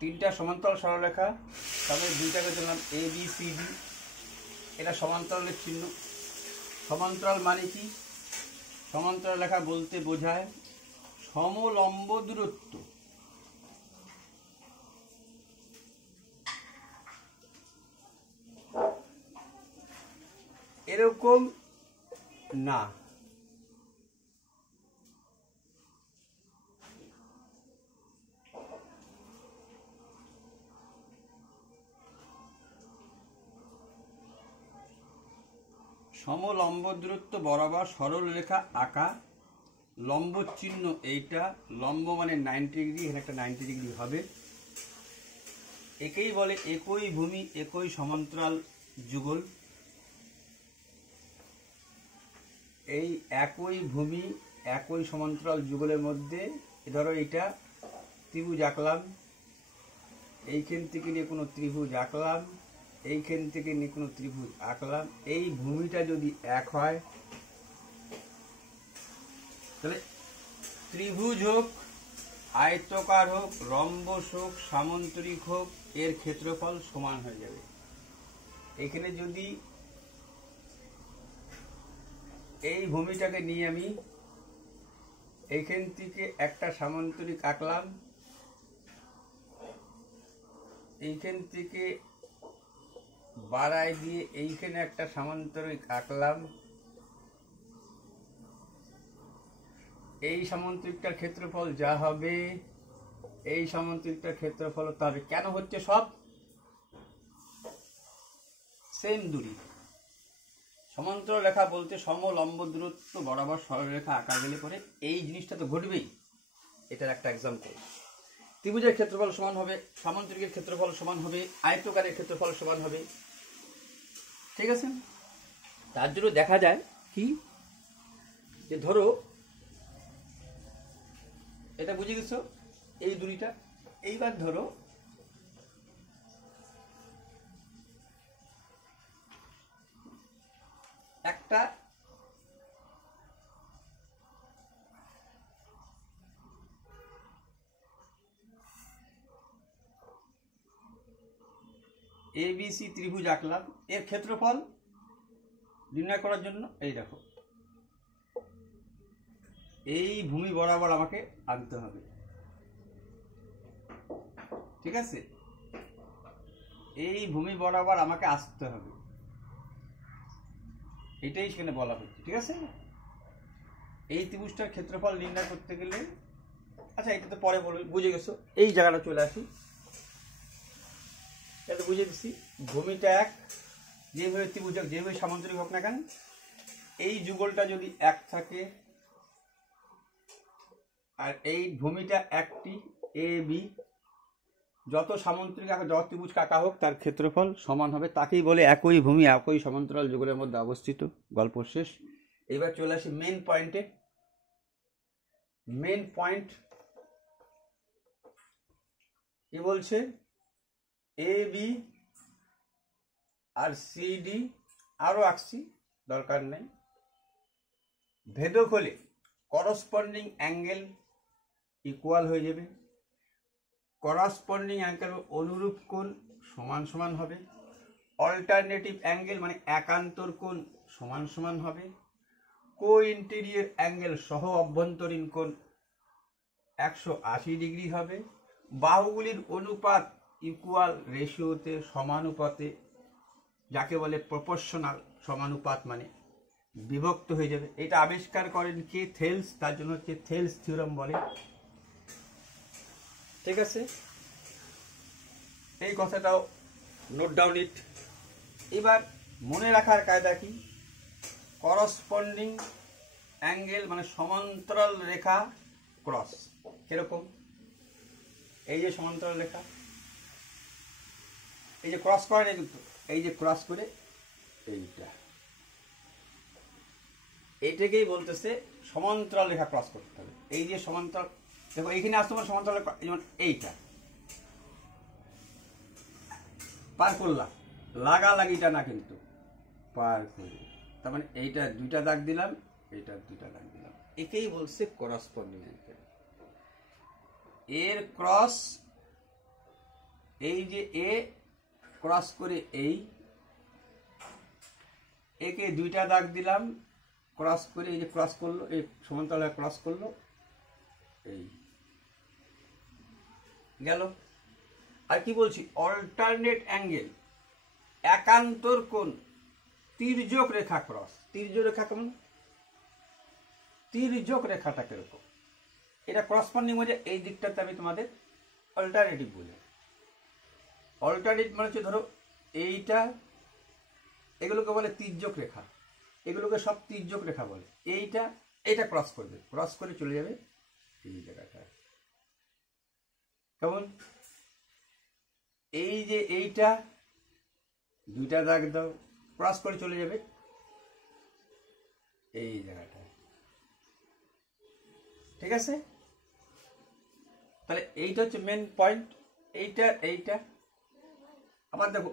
তিনটা সমান্তরাল সরলরেখা, তবে দুইটাকে দিলাম এ বি সি ডি, এটা সমান্তরালের চিহ্ন। সমান্তরাল মানে কি? সমান্তরাল রেখা বলতে বোঝায় সমলম্ব দূরত্ব। এরকম না, সমলম্ব দূরত্ব বরাবর সরল রেখা আঁকা, লম্ব চিহ্ন এইটা, লম্ব মানে 90 ডিগ্রি, এখানে একটা 90 ডিগ্রি হবে। একেই বলে একই ভূমি একই সমান্তরাল যুগল। এই একই ভূমি একই সমান্তরাল যুগলের মধ্যে ধরো এটা ত্রিভুজ আঁকলাম, এইখান থেকে নিয়ে কোনো ত্রিভুজ আঁকলাম, এইখান থেকে নিয়ে কোনো ত্রিভুজ আঁকলাম। এই ভূমিটা যদি এক হয় তাহলে ত্রিভুজ হোক, আয়তকার হোক, রম্বস হোক, সামান্তরিক হোক, এর ক্ষেত্রফল সমান হয়ে যাবে। এখানে যদি এই ভূমিটাকে নিয়ে আমি এইখান থেকে একটা সামান্তরিক আঁকলাম, এইখান থেকে বাড়াই দিয়ে এইখানে একটা সামান্তরিক আঁকলাম, এই সামান্তরিকটার ক্ষেত্রফল যা হবে এই সামান্তরিকটার ক্ষেত্রফল তা হবে। কেন হচ্ছে? সব সেম দূরী। সমান্তরাল রেখা বলতে সমলম্ব দূরত্ব বরাবর সরলরেখা আঁকা গেলে পরে এই জিনিসটা তো ঘটবেই। এটার একটা এক্সাম্পল, ত্রিভুজের ক্ষেত্রফল সমান হবে, সামান্তরিকের ক্ষেত্রফল সমান হবে, আয়তকারের ক্ষেত্রফল সমান হবে। ঠিক আছে? তার জন্য দেখা যায় কি, যে ধরো এটা বুঝে গেছো এই দূরীটা, এইবার ধরো একটা এবিসি ত্রিভুজ আঁকলাম, এর ক্ষেত্রফল নির্ণয় করার জন্য এই দেখো এই ভূমি বরাবর আমাকে আনতে হবে। ঠিক আছে? এই ভূমি বরাবর আমাকে আসতে হবে, এটাই সেখানে বলা হচ্ছে। ঠিক আছে? এই ত্রিভুজটার ক্ষেত্রফল নির্ণয় করতে গেলে, আচ্ছা এটা তো পরে বলবো, বুঝে গেছো। এই জায়গাটা চলে আসি, এটা বুঝে দিচ্ছি। ভূমিটা এক, যেভাবে ত্রিভুজ হোক, যেভাবে সামান্তরিক হোক না কেন, এই যুগলটা যদি এক থাকে আর এই ভূমিটা একটি এ বি, যত সামান্তরিক আঁকা, যত ত্রিভুজ আঁকা হোক তার ক্ষেত্রফল সমান হবে। তাকেই বলে একই ভূমি একই সমান্তরাল যুগলের মধ্যে অবস্থিত। গল্প শেষ। এবার চলে আসি মেন পয়েন্টে। মেন পয়েন্ট কি বলছে? A B R C D আরও আঁকছি, দরকার নেই। ভেদক হলে করসপন্ডিং অ্যাঙ্গেল ইকুয়াল হয়ে যাবে, করসপন্ডিং অ্যাঙ্গেল অনুরূপ কোণ সমান সমান হবে, অল্টারনেটিভ অ্যাঙ্গেল মানে একান্তর কোণ সমান সমান হবে, কো ইন্টেরিয়র অ্যাঙ্গেল সহ অভ্যন্তরীণ কোণ 180 ডিগ্রি হবে, বাহুগুলির অনুপাত ইকুয়াল রেশিওতে সমানুপাতে, যাকে বলে প্রপোর্শনাল সমানুপাত মানে বিভক্ত হয়ে যাবে। এটা আবিষ্কার করেন কে? থেলস। তার জন্য হচ্ছে থেলস থিওরাম বলে। ঠিক আছে? এই কথাটাও নোট ডাউন ইট। এবার মনে রাখার কায়দা কি? করসপন্ডিং অ্যাঙ্গেল মানে সমান্তরাল রেখা ক্রস। কিরকম? এই যে সমান্তরাল রেখা, এই যে ক্রস করে না, কিন্তু এই যে ক্রস করে এইটাকেই বলতেছে সমান্তরাল রেখা ক্রস করতে হবে। এই যে সমান্তরাল, দেখো এইখানে আসতে পারে সমান্তরাল, যেমন এইটা পার করলাম, লাগালাগিটা না কিন্তু পার করে, তার মানে এইটা দুইটা দাগ দিলাম, এইটা দুইটা দাগ দিলাম, একেই বলছে করসপন্ডিং অ্যাঙ্গেল। এর ক্রস, এই যে এ ক্রস করে এই, একে দুইটা দাগ দিলাম, ক্রস করে এই যে ক্রস করলো, এই সমান্তরালে ক্রস করলো, এই গেল। আর কি বলছি, অল্টারনেট অ্যাঙ্গেল, একান্তর কোণ, তির্যক রেখা ক্রস। তির্যক রেখা কেমন? তির্যক রেখাটা কিরকম? এটা করসপন্ডিং হয়ে যায়। এই দিকটাতে আমি তোমাদের অল্টারনেটিভ বলি। অল্টারনেটিভ মানে হচ্ছে ধরো এইটা, এগুলোকে বলে তির্যক রেখা, এগুলোকে সব তির্যক রেখা বলে। এইটা এইটা ক্রস করবে, ক্রস করে চলে যাবে এই জায়গাটা। কেমন? এই যে এইটা দুইটা দাগ দাও, ক্রস করে চলে যাবে এই জায়গাটা। ঠিক আছে? তাহলে এইটা হচ্ছে মেন পয়েন্ট। এইটার এইটা, আবার দেখো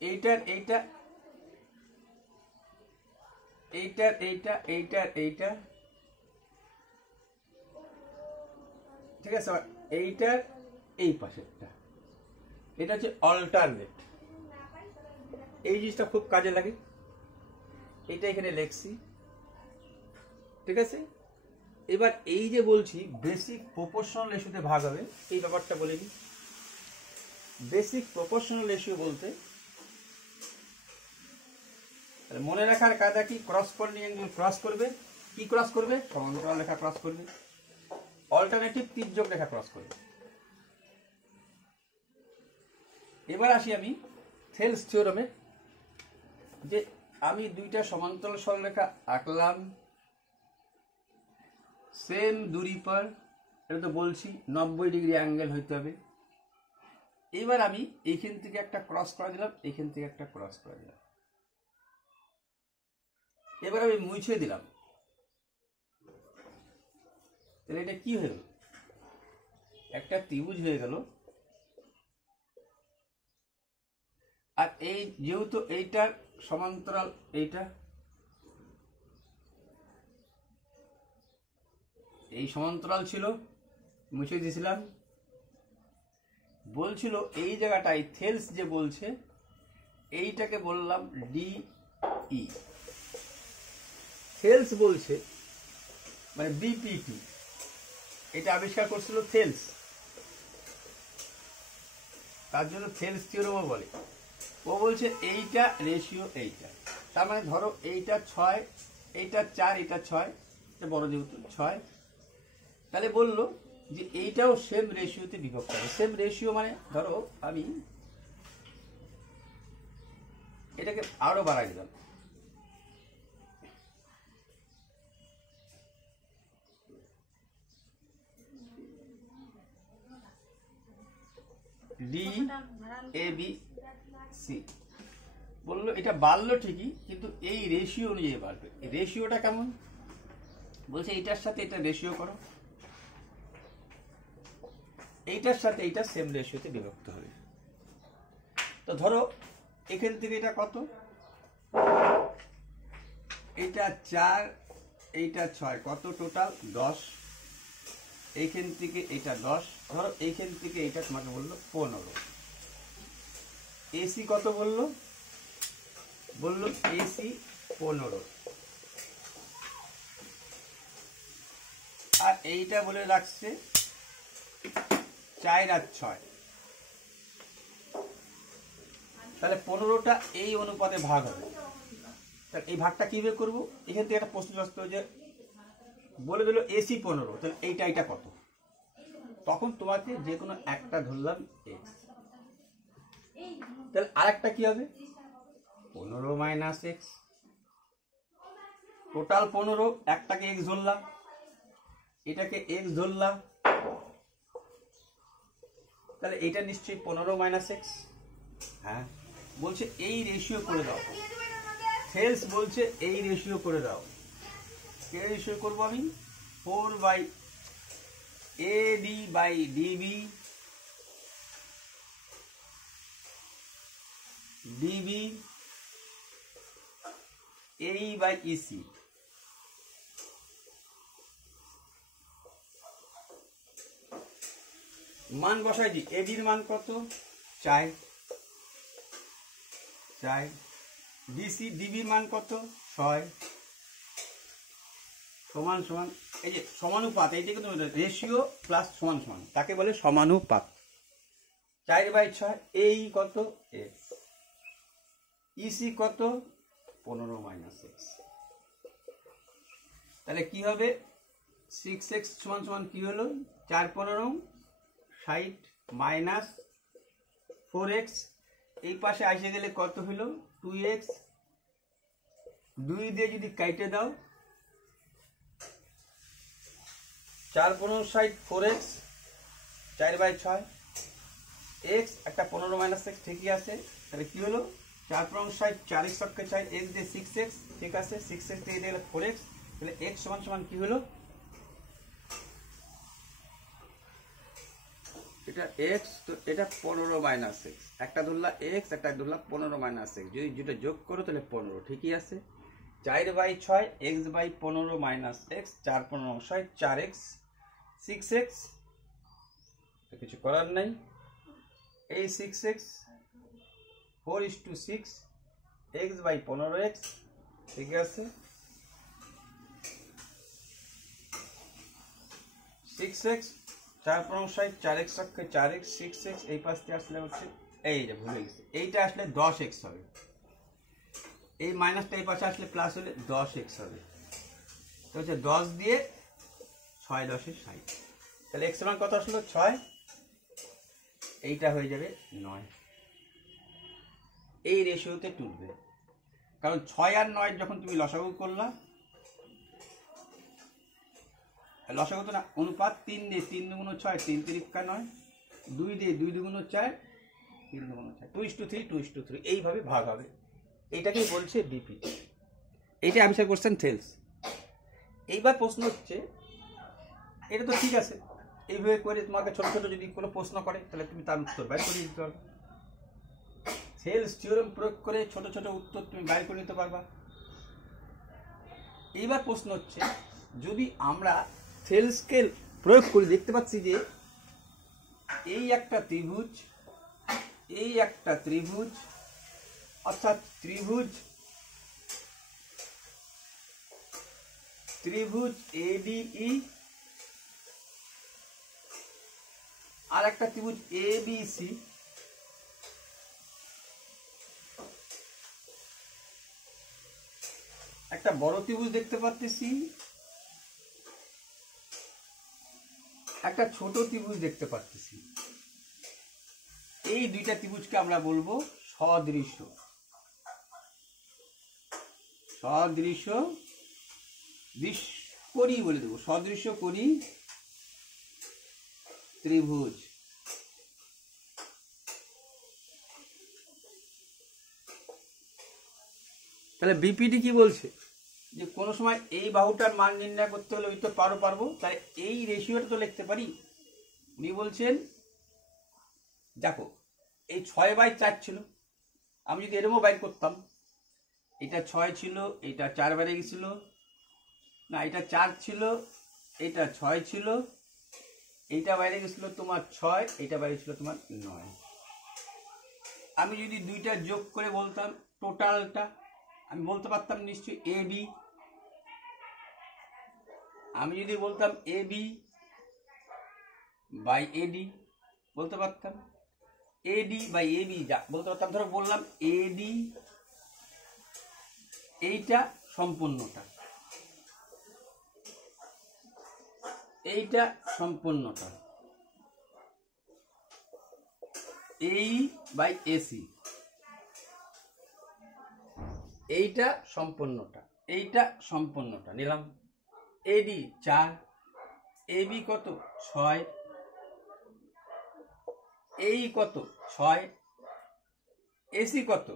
এইটার এইটা, এইটার এইটা, এইটার এইটা, ঠিক আছে? এইটার এই পাশেরটা, এটা হচ্ছে অল্টারনেট। এই জিনিসটা খুব কাজে লাগে, এইটা এখানে লেখছি। ঠিক আছে? এবার এই যে বলছি বেসিক প্রপোর্শনাল রেশিওতে ভাগ হবে, এই ব্যাপারটা বলে দিই। বেসিক প্রপোর্শনাল রেশিও বলতে মনে রাখার কায়দা কি, করসপন্ডিং অ্যাঙ্গেল ক্রস করবে, কি ক্রস করবে? সমান্তরাল রেখা ক্রস করবে, অল্টারনেটিভ তির্যক রেখা ক্রস করবে। এবার আসি আমি থেলস থিওরামে, যে আমি দুইটা সমান্তরাল সরলরেখা আঁকলাম সেম দূরি পর, এটা তো বলছি 90 ডিগ্রি অ্যাঙ্গেল হইতে হবে। এবার আমি এইখান থেকে একটা ক্রস করে দিলাম, এইখান থেকে একটা ক্রস করে দিলাম। এবার আমি মুছে দিলাম, তাহলে এটা কি হয়ে গেল? একটা ত্রিভুজ হয়ে গেল। আর এই যেহেতু এইটার সমান্তরাল, এইটা এই সমান্তরাল ছিল, মুছে দিয়েছিলাম। বলছিল এই জায়গাটায় থেলস যে বলছে, এইটাকে বললাম ডি ই। থেলস বলছে মানে বিপিটি, এটা আবিষ্কার করছিল থেলস, তার জন্য থেলস থিওরামও বলে। ও বলছে এইটা রেশিও এইটা, তার মানে ধরো এইটা 6, এইটা 4, এটা 6, এটা বড় যেহেতু 6, তাহলে বললো যে এইটাও সেম রেশিওতে বিভক্ত হবে। সেম রেশিও মানে ধরো আমি এটাকে আরো বাড়াই দিলাম, ডি এ বি সি। বললো এটা বাড়লো ঠিকই, কিন্তু এই রেশিও অনুযায়ী বাড়বে। রেশিওটা কেমন? বলছে এইটার সাথে এটা রেশিও করো, এইটার সাথে এইটা সেম রেশিওতে বিভক্ত হবে। তো ধরো এখান থেকে এটা কত? এটা 4, এইটা 6, কত টোটাল? 10। এইখান থেকে এটা 10, ধরো এইখান থেকে এইটা তোমাকে বললো 15। এসি কত বললো? বললো এসি 15। আর এইটা বলে রাখছে 4 আর 6, তাহলে 15টা এই অনুপাতে ভাগ হবে। তাহলে এই ভাগটা কিভাবে করবো? এখান থেকে একটা প্রশ্ন আসতো যে বলে দিল এসি 15, তাহলে এইটা এটা কত? তখন তোমাকে যে কোনো একটা ধরলাম এক্স, তাহলে আরেকটা কি হবে? 15 মাইনাস এক্স, টোটাল 15, একটাকে এক্স ধরলাম, এটাকে এক্স ধরলাম, তাহলে এটা নিশ্চয়ই 15 মাইনাস এক্স। হ্যাঁ, বলছে এই রেশিও করে দাও। সেলস বলছে এই রেশিও করে দাও। কে রেশিও করবো আমি? 4/AD/DB AE/EC। মান বসাই দিই। এডির মান কত? 4 4। ডিবির মান কত? 6 সমান সমান। এই যে সমানুপাত, এইটা কিন্তু রেশিও প্লাস সমান সমান, তাকে বলে সমানুপাত। 4/6। এই কত? এক্স। ইসি কত? 15 - x। তাহলে কি হবে? 6x সমান সমান কি হলো? 4 15 60 মাইনাস 4x। এই পাশে আসে গেলে কত হলো? 2x। 2 দিয়ে যদি কাটে দাও, 4 15 60 4x 4/6 x একটা 15 - x ঠিকই আছে। তাহলে কি হলো? 4 15 60 4x 4 x দিয়ে 6x, ঠিক আছে। 6x দিয়ে দিলে 4x। তাহলে x সমান সমান কি হলো? এটা x, তো এটা 15 - x। একটা ধরলা x, একটা ধরলা 15 - x। যদি যেটা যোগ করো তাহলে 15, ঠিকই আছে। 4/6 x/15 - x। 4 15 60 4x 6x, কিছু করার নাই। এই 6x 4:6 x/15x, ঠিক আছে। 6x 4 15 60 4x 4x 6x। এই পাশ থেকে আসলে হচ্ছে, এই যে ভুলে গেছি, এইটা আসলে 10x হবে। এই মাইনাসটা এই পাশে আসলে প্লাস হলে 10x হবে। তো হচ্ছে 10 দিয়ে 6 10 60। তাহলে x মান কত আসলো? 6। এইটা হয়ে যাবে 9। এই রেশিওতে টুটবে, কারণ 6 আর 9 যখন তুমি লসাগু করলা, লসাগু তো না, অনুপাত 3 দিয়ে 3 দুগুণ 6 3 তিরিকা 9, 2 দিয়ে 2 দুগুণ 4 3 দুগুণ 4 2:3 2:3 এইভাবে ভাগ হবে। এইটাকেই বলছে বিপি। এইটা আবিষ্কার করছেন থেলস। এইবার প্রশ্ন হচ্ছে, এটা তো ঠিক আছে, এইভাবে করে তোমাকে ছোট ছোট যদি কোনো প্রশ্ন করে তাহলে তুমি তার উত্তর বাইর করে দিতে পারবে। থেলস থিওরেম প্রয়োগ করে ছোট ছোট উত্তর তুমি বাইর করে নিতে পারবা। এইবার প্রশ্ন হচ্ছে, যদি আমরা থেলসকে প্রয়োগ করি, দেখতে পাচ্ছি যে এই একটা ত্রিভুজ, এই একটা ত্রিভুজ, অর্থাৎ ত্রিভুজ ADE আর একটা ত্রিভুজ ABC, একটা বড় ত্রিভুজ দেখতে পাচ্ছি, একটা ছোট ত্রিভুজ দেখতে পাচ্ছি। এই দুইটা ত্রিভুজকে আমরা বলবো সদৃশ্য। সদৃশ্য করি বলে দেবো, সদৃশ্য করি ত্রিভুজ। তাহলে বিপিডি কি বলছে? যে কোনো সময় এই বাহুটার মান নির্ণয় করতে হলে ওই তো পারবো, তাই এই রেশিওটা তো লিখতে পারি। উনি বলছেন, দেখো এই 6/4 ছিল, আমি যদি এরমও বাইর করতাম, এটা 6 ছিল, এটা 4 বাইরে গেছিল, না এটা 4 ছিল, এটা 6 ছিল, এইটা বাইরে গেছিল তোমার 6, এইটা বাইরে ছিল তোমার 9। আমি যদি দুইটা যোগ করে বলতাম টোটালটা, আমি বলতে পারতাম নিশ্চয়ই AB। আমি যদি বলতাম AB বাই AD বলতে পারতাম, AD বাই AB যা বলতে পারতাম। ধরো বললাম AD, এইটা সম্পূর্ণটা, এইটা সম্পূর্ণটা, এই বাই AC, এইটা সম্পূর্ণটা, এইটা সম্পূর্ণটা নিলাম। AD 4, AB কত 6, এই কত 6, AC কত,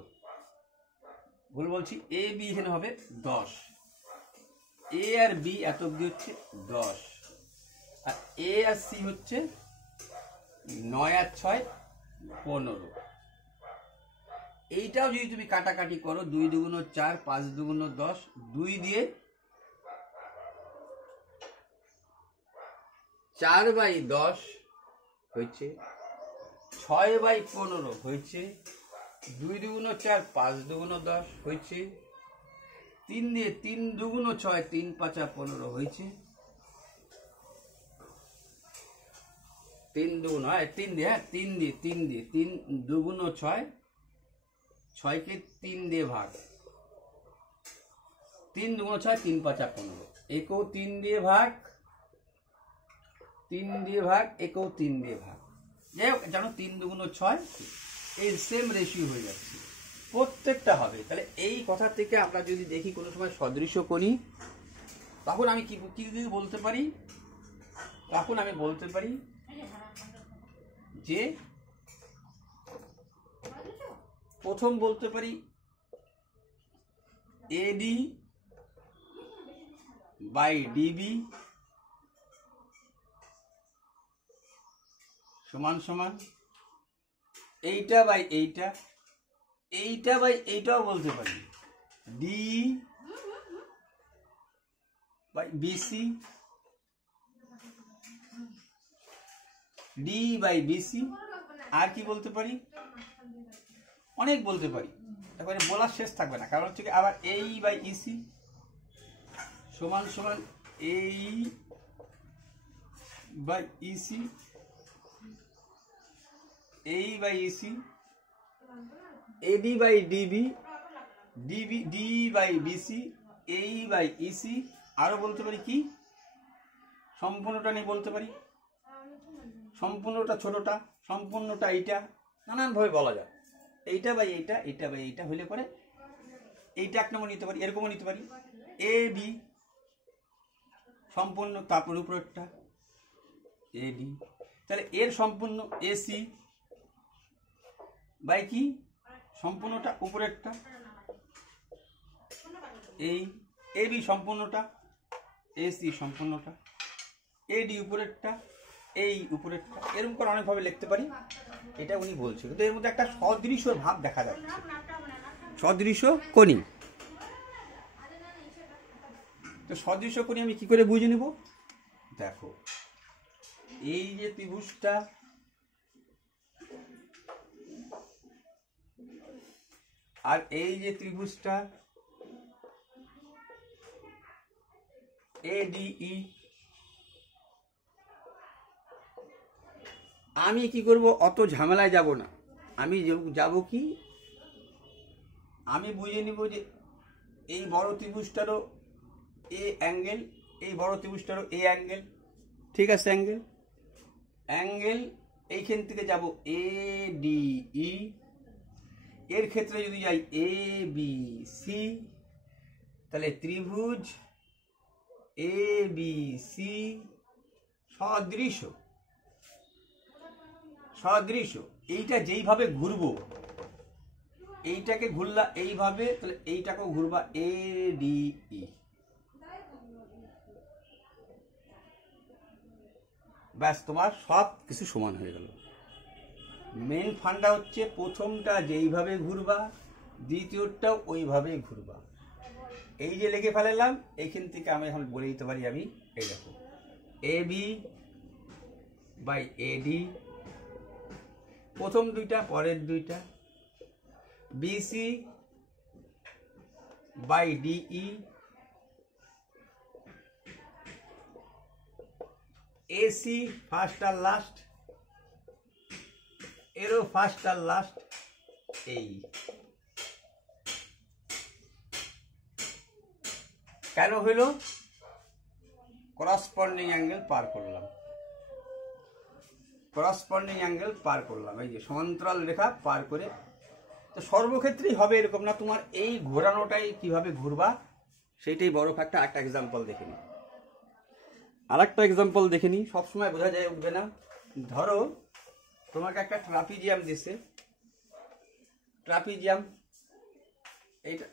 ভুল বলছি, AB এখানে হবে 10, A আর B এত অব্দি হচ্ছে 10, আর A আর C হচ্ছে 9 আর 6 15। এইটাও যদি তুমি কাটাকাটি করো, 2 দুগুণ 4 5 দুগুণ 10, 2 দিয়ে 4/10 হয়েছে, 6/15 হয়েছে, 2 দুগুণ 4, 5 দুগুণ 10 হয়েছে, 3 দিয়ে 3 দুগুণ 6, 3 5 15 হয়েছে, 3 দুগুণ 3 দিয়ে 3 দুগুণ 6, 6কে 3 দিয়ে ভাগ, 3 দুগুণ 6, 3 5 15, একেও 3 দিয়ে ভাগ, 3 দিয়ে ভাগ, একেও 3 দিয়ে ভাগ। যাই হোক জানো 3 দুগুণ 6, এই সেম রেশিও হয়ে যাচ্ছে, প্রত্যেকটা হবে। তাহলে এই কথা থেকে আমরা যদি দেখি কোনো সময় সদৃশ্য করি, তখন আমি কি বলতে পারি, তখন আমি বলতে পারি যে প্রথম বলতে পারি এডি বাই ডিবি সমান সমান এইটা বাই এইটা, এইটা বাই এইটাও বলতে পারি D by BC, D by BC. আর কি বলতে পারি, অনেক বলতে পারি, এবারে বলার শেষ থাকবে না, কারণ হচ্ছে আবার এই বাই ইসি সমান সমান AE by EC, AE by EC, AD by DB, DB D by BC, AE by EC. আরো বলতে পারি কি, সম্পূর্ণটা নিয়ে বলতে পারি, সম্পূর্ণটা ছোটটা, সম্পূর্ণটা এইটা, নানানভাবে বলা যায়। এইটা বাই এইটা, এইটা বাই এইটা হলে পরে এইটা এক নম্বর নিতে পারি, এরকমও নিতে পারি এ বি সম্পূর্ণ, তারপর উপরেরটা এ ডি, তাহলে এর সম্পূর্ণ এসি বাই কি সম্পূর্ণটা উপরেরটা এই এ বি সম্পূর্ণটা, এসি সম্পূর্ণটা, এডি উপরেরটা, এই উপরেরটা, এরকম করে অনেকভাবে লিখতে পারি। এটা উনি বলছে, কিন্তু এর মধ্যে একটা সদৃশ্য ভাব দেখা যাচ্ছে, সদৃশ্য কোণী। তো সদৃশ্য কোণী আমি কি করে বুঝে নেব, দেখো এই যে ত্রিভুজটা, আর এই যে ত্রিভুজটা এডিই, আমি কি করব, অত ঝামেলায় যাব না, আমি যাব কি, আমি বুঝে নিব যে এই বড় ত্রিভুজটারও এ অ্যাঙ্গেল, এই বড় ত্রিভুজটারও এ অ্যাঙ্গেল, ঠিক আছে, অ্যাঙ্গেল অ্যাঙ্গেল এইখান থেকে যাব এ ডিই, এর ক্ষেত্রে যদি যাই এ বি সি, তাহলে ত্রিভুজ এ বি সি সদৃশ্য, সদৃশ্য। এইটা যেইভাবে ঘুরবো, এইটাকে ঘুরলা এইভাবে, তাহলে এইটাকেও ঘুরবা এ ডিই, ব্যাস তোমার সব কিছু সমান হয়ে গেল। মেন ফান্ডা হচ্ছে প্রথমটা যেইভাবে ঘুরবা, দ্বিতীয়টাও ওইভাবেই ঘুরবা। এই যে লিখে ফেলাম, এইখান থেকে আমি এখন বলে দিতে পারি, আমি এই দেখো এ বি বাই এডি, প্রথম দুইটা পরের দুইটা, BC by DE, AC first আর লাস্ট, এরও ফার্স্ট আর লাস্ট, এই কেন হইল, করসপন্ডিং অ্যাঙ্গেল পার করলাম, করসপন্ডিং অ্যাঙ্গেল পার করলাম, এই যে সমান্তরাল রেখা পার করে। তো সর্বক্ষেত্রেই হবে এরকম না, তোমার এই ঘোরানোটাই কিভাবে ঘুরবা সেইটাই বড় ফ্যাক্টর। একটা এক্সাম্পল দেখে নি, আর একটা এক্সাম্পল দেখে নি, সবসময় বোঝা যায় উঠবে না। ধরো তোমাকে একটা ট্রাপিজিয়াম দিছে, ট্রাপিজিয়াম এইটা,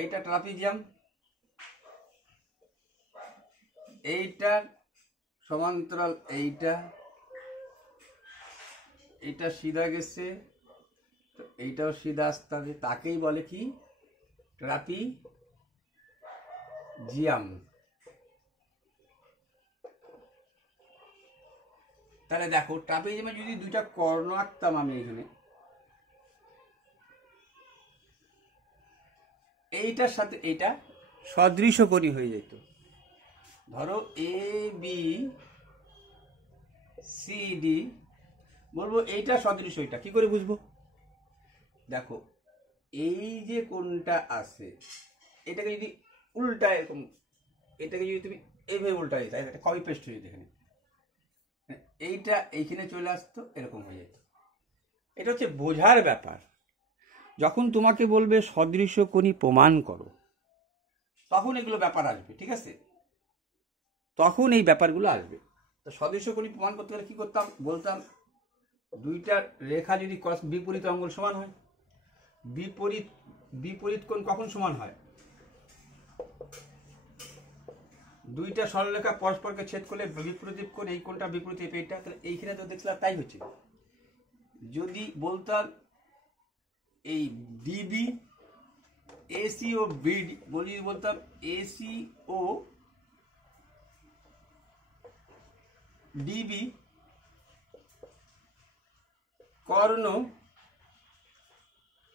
এইটা ট্রাপিজিয়াম, এইটার সমান্তরাল এইটা, এইটা সিধা গেছে, তো এইটাও সিধা আসতে হবে, তাকেই বলে কি ট্রাপিজিয়াম। তাহলে দেখো ট্রাপিজিয়ামে যদি দুইটা কর্ণ আঁকতাম আমি এখানে, এইটার সাথে এইটা সদৃশ কোণী হয়ে যেত। ধরো এ বি সি ডি, বলবো এইটা সদৃশ, এইটা কি করে বুঝবো? দেখো এই যে কোণটা আছে এটাকে যদি উল্টা এরকম, এটাকে যদি তুমি এইভাবে উল্টা দিতে, এটা কপি পেস্ট হয়ে যেত, এখানে এইটা এইখানে চলে আসতো, এরকম হয়ে যেত। এটা হচ্ছে বোঝার ব্যাপার। যখন তোমাকে বলবে সদৃশ কোণী প্রমাণ করো, তখন এগুলো ব্যাপার আসবে, ঠিক আছে? তখন এই ব্যাপারগুলো আসবে। তো সদৃশ কোণী প্রমাণ করতে গেলে কি করতাম? বলতাম দুইটা রেখা যদি বিপরীত অঙ্গুল সমান হয়, বিপরীত কোণ কখন সমান হয়? দুইটা সরলরেখা পরস্পরকে ছেদ করলে বিপরীত কোণ, এই কোণটা বিপরীত এইটা, তাহলে এইখানে তো দেখছিলাম তাই হচ্ছে। যদি বলতাম এই ডিবি এসি ও বিডি, বলি বলতাম এসি ও ডিবি কর্ণ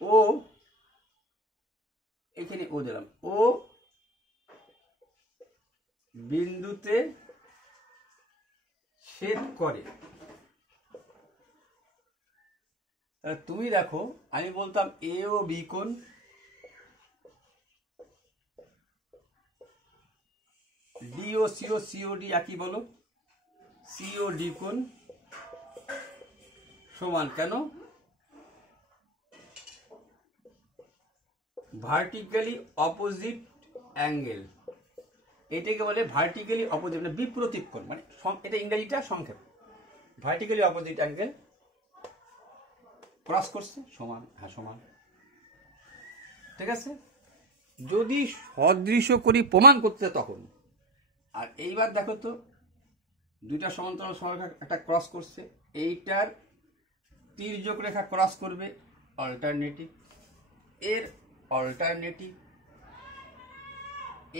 ও, এখানে ও দিলাম, ও বিন্দুতে ছেদ করে। তাহলে তুমি দেখো আমি বলতাম এ ও বি কোণ, ডি ও সি ও সি ও ডি একই, বলো সি ও ডি কোণ সমান, কেন? ভার্টিক্যালি অপোজিট অ্যাঙ্গেল, এটাকে বলে ভার্টিক্যালি অপোজিট, মানে বিপ্রতীপ কোণ, মানে এটা ইংরেজিটা সংক্ষেপ। ভার্টিক্যালি অপোজিট অ্যাঙ্গেল ক্রস করছে, সমান, হ্যাঁ সমান, ঠিক আছে? যদি সদৃশ কোণী প্রমাণ করতে তখন। আর এইবার দেখো তো দুইটা সমান্তরাল সরলরেখা একটা ক্রস করছে, এইটার তির্যক রেখা ক্রস করবে অল্টারনেটিভ, এর অল্টারনেটিভ,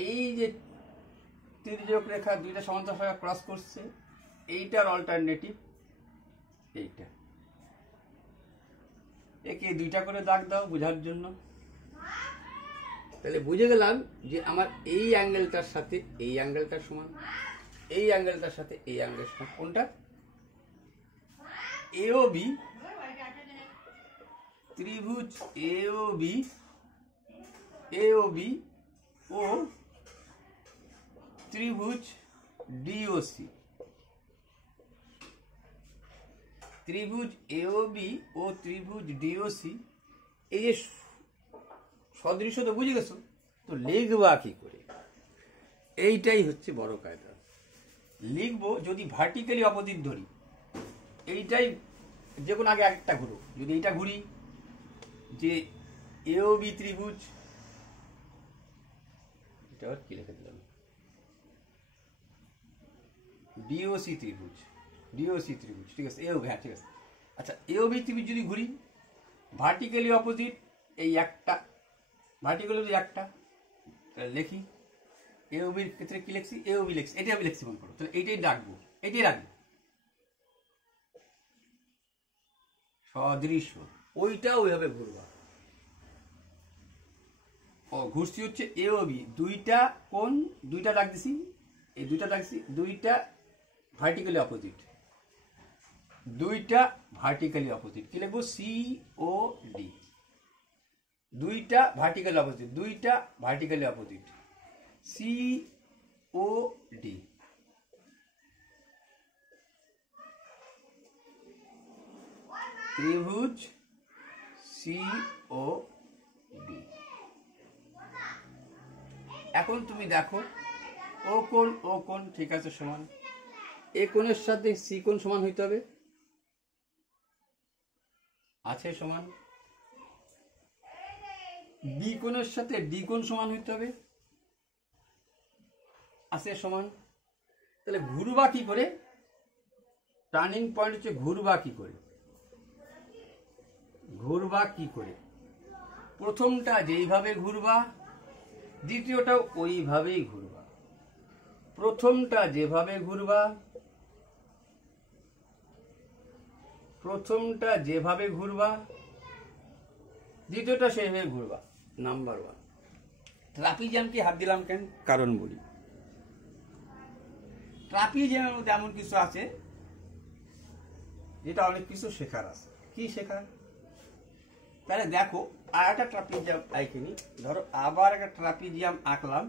এই যে তির্যক রেখা দুইটা সমান্তরাল রেখা ক্রস করছে এইটার অল্টারনেটিভ এইটা। একে দুইটা করে দাগ দাও বোঝার জন্য। তাহলে বুঝে গেলাম যে আমার এই অ্যাঙ্গেলটার সাথে এই অ্যাঙ্গেলটার সমান, এই অ্যাঙ্গেলটার সাথে এই অ্যাঙ্গেলের সমান। কোনটা? এও বি, ত্রিভুজ এও বি ও ত্রিভুজ ডিওসি, ত্রিভুজ এও বি ও ত্রিভুজ ডিওসি, এই যে সদৃশ তো বুঝে গেছো, তো লিখবা কি করে? এইটাই হচ্ছে বড় কায়দা। লিখবো যদি ভার্টিক্যালি অপোজিট ধরি, এইটাই যে কোনো আগে একটা ঘুরো, যদি এইটা ঘুরি যে এও বি ত্রিভুজ, এটা কি লিখে দিলাম, ডিওসি ত্রিভুজ, ঠিক আছে, এও, হ্যাঁ ঠিক আছে। আচ্ছা এও বি ত্রিভুজ যদি ঘুরি, ভার্টিক্যালি অপোজিট এই একটা, ভার্টিক্যালি একটা, লিখি এও বির ক্ষেত্রে কি লিখছি? এও বি লিখছি, এটাই আমি লিখছি মনে করো, তাহলে এইটাই রাখবো, এটাই রাখবো সদৃশ, ওইটা ওইভাবে ঘুরবা। ও ঘুরছি হচ্ছে এও বি, দুইটা কোণ, দুইটা দাগ দিছি, এই দুইটা দাগ দিছি, দুইটা ভার্টিক্যালি অপোজিট, দুইটা ভার্টিক্যালি অপোজিট, কি লিখবো? সি ও ডি, দুইটা ভার্টিক্যালি অপোজিট, দুইটা ভার্টিক্যালি অপোজিট, সি ও ডি। ত্রিভুজ সি ও ডি। এখন তুমি দেখো ও কোণ ঠিক আছে সমান, এ কোণের সাথে সি কোণ সমান হইতে হবে, আছে সমান, বি কোণের সাথে ডি কোণ সমান হইতে হবে, আছে সমান। তাহলে ঘুরবা কি করে? টার্নিং পয়েন্ট হচ্ছে ঘুরবা কি করে, ঘুরবা কি করে? প্রথমটা যেইভাবে ঘুরবা, দ্বিতীয়টাও ওইভাবেই ঘুরবা। প্রথমটা যেভাবে ঘুরবা, প্রথমটা যেভাবে ঘুরবা দ্বিতীয়টা সেভাবে ঘুরবা। নাম্বার 1। ট্রাপিজিয়ামকে হাত দিলাম কেন? কারণ বলি। ট্রাপিজিয়ামের মধ্যে এমন কিছু আছে যেটা অনেক কিছু শেখার আছে। কি শেখার? তাহলে দেখো, আর একটা ট্রাপিজিয়াম আঁকিনি, ধরো আবার একটা ট্রাপিজিয়াম আঁকলাম,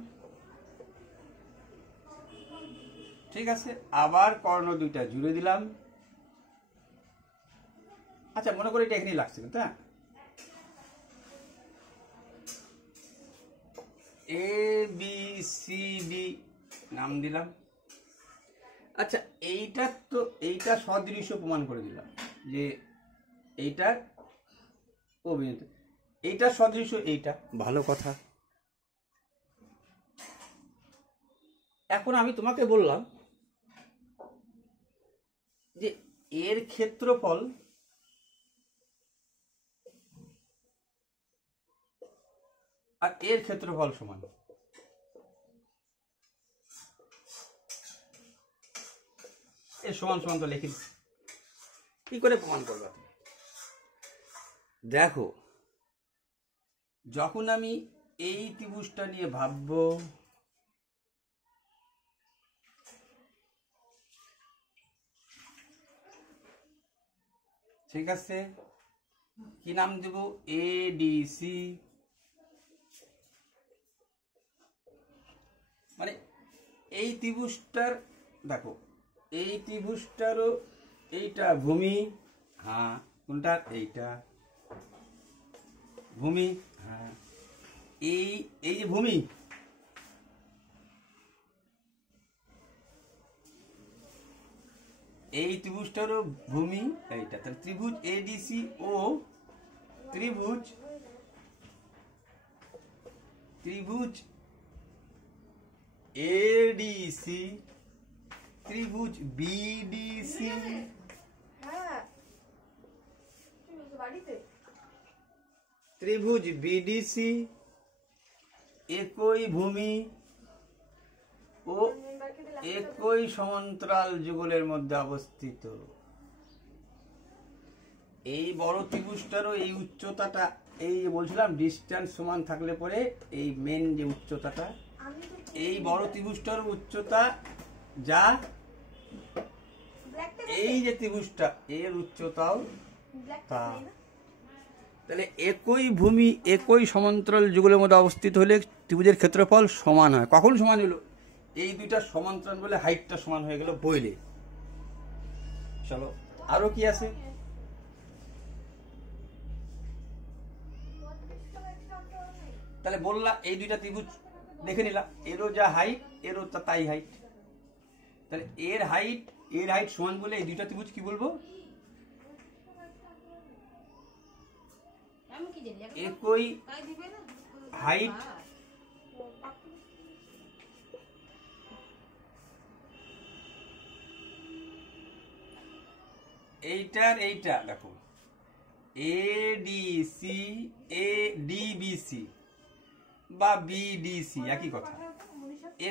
ঠিক আছে, আবার কর্ণ দুইটা জুড়ে দিলাম। আচ্ছা, মনে করি এটা এখানেই লাগছে, কিন্তু হ্যাঁ, ABCD নাম দিলাম। আচ্ছা, এইটা সদৃশ্য প্রমাণ করে দিলাম যে এইটার অভিনেত, এইটা সদৃশ্য এইটা, ভালো কথা। এখন আমি তোমাকে বললাম যে এর ক্ষেত্রফল আর এর ক্ষেত্রফল সমান। এর সমান সমান তো লিখি, কি করে প্রমাণ করবা? দেখো, যখন আমি এই ত্রিভুজটা নিয়ে ভাববো, ঠিক আছে, কি নাম দেব? ADC। মানে এই ত্রিভুজটার, দেখো এই ত্রিভুজটারও এইটা ভূমি, হ্যাঁ, কোনটা? এইটা ভূমি, হ্যাঁ, এই যে ভূমি, এই ত্রিভুজটারও ভূমি এইটা। তাহলে ত্রিভুজ ADC ও ত্রিভুজ ADC, ত্রিভুজ BDC, ত্রিভুজ BDC একই ভূমি ও একই সমান্তরাল যুগলের মধ্যে অবস্থিত। এই বড় ত্রিভুজটারও এই উচ্চতাটা, এই যে বলছিলাম ডিস্টেন্স সমান থাকলে পরে এই মেন যে উচ্চতাটা, এই বড় ত্রিভুজটার উচ্চতা যা, এই যে ত্রিভুজটা এর উচ্চতাও তা। তাহলে একই ভূমি একই সমান্তরাল যুগলের মধ্যে অবস্থিত হলে ত্রিভুজের ক্ষেত্রফল সমান হয়। কখন সমান হলো? এই দুইটা সমান্তরাল বলে হাইটটা সমান হয়ে গেল বইলে। চলো, আরো কি আছে? তাহলে বললা এই দুইটা ত্রিভুজ দেখে নিলাম, এরও যা হাইট এরও তাই হাইট। তাহলে এর হাইট সমান বলে এই দুইটা ত্রিভুজ কি বলবো? একই হাইট এইটা দেখো, ADC ADBC বা BDC একই কথা,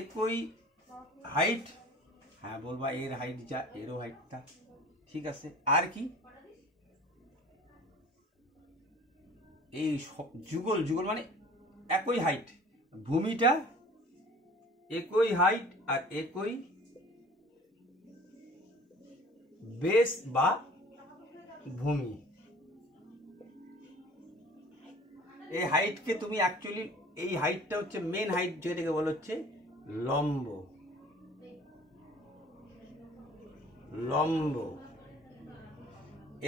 একই হাইট। হ্যাঁ, বলবা এর হাইট যা এরও হাইটটা, ঠিক আছে। আর কি? এই যুগল মানে একই হাইট, ভূমিটা একই হাইট আর একই বেস বা ভূমি। এই হাইটকে তুমি অ্যাকচুয়ালি, এই হাইটটা হচ্ছে মেন হাইট, যেটাকে বলা হচ্ছে লম্ব।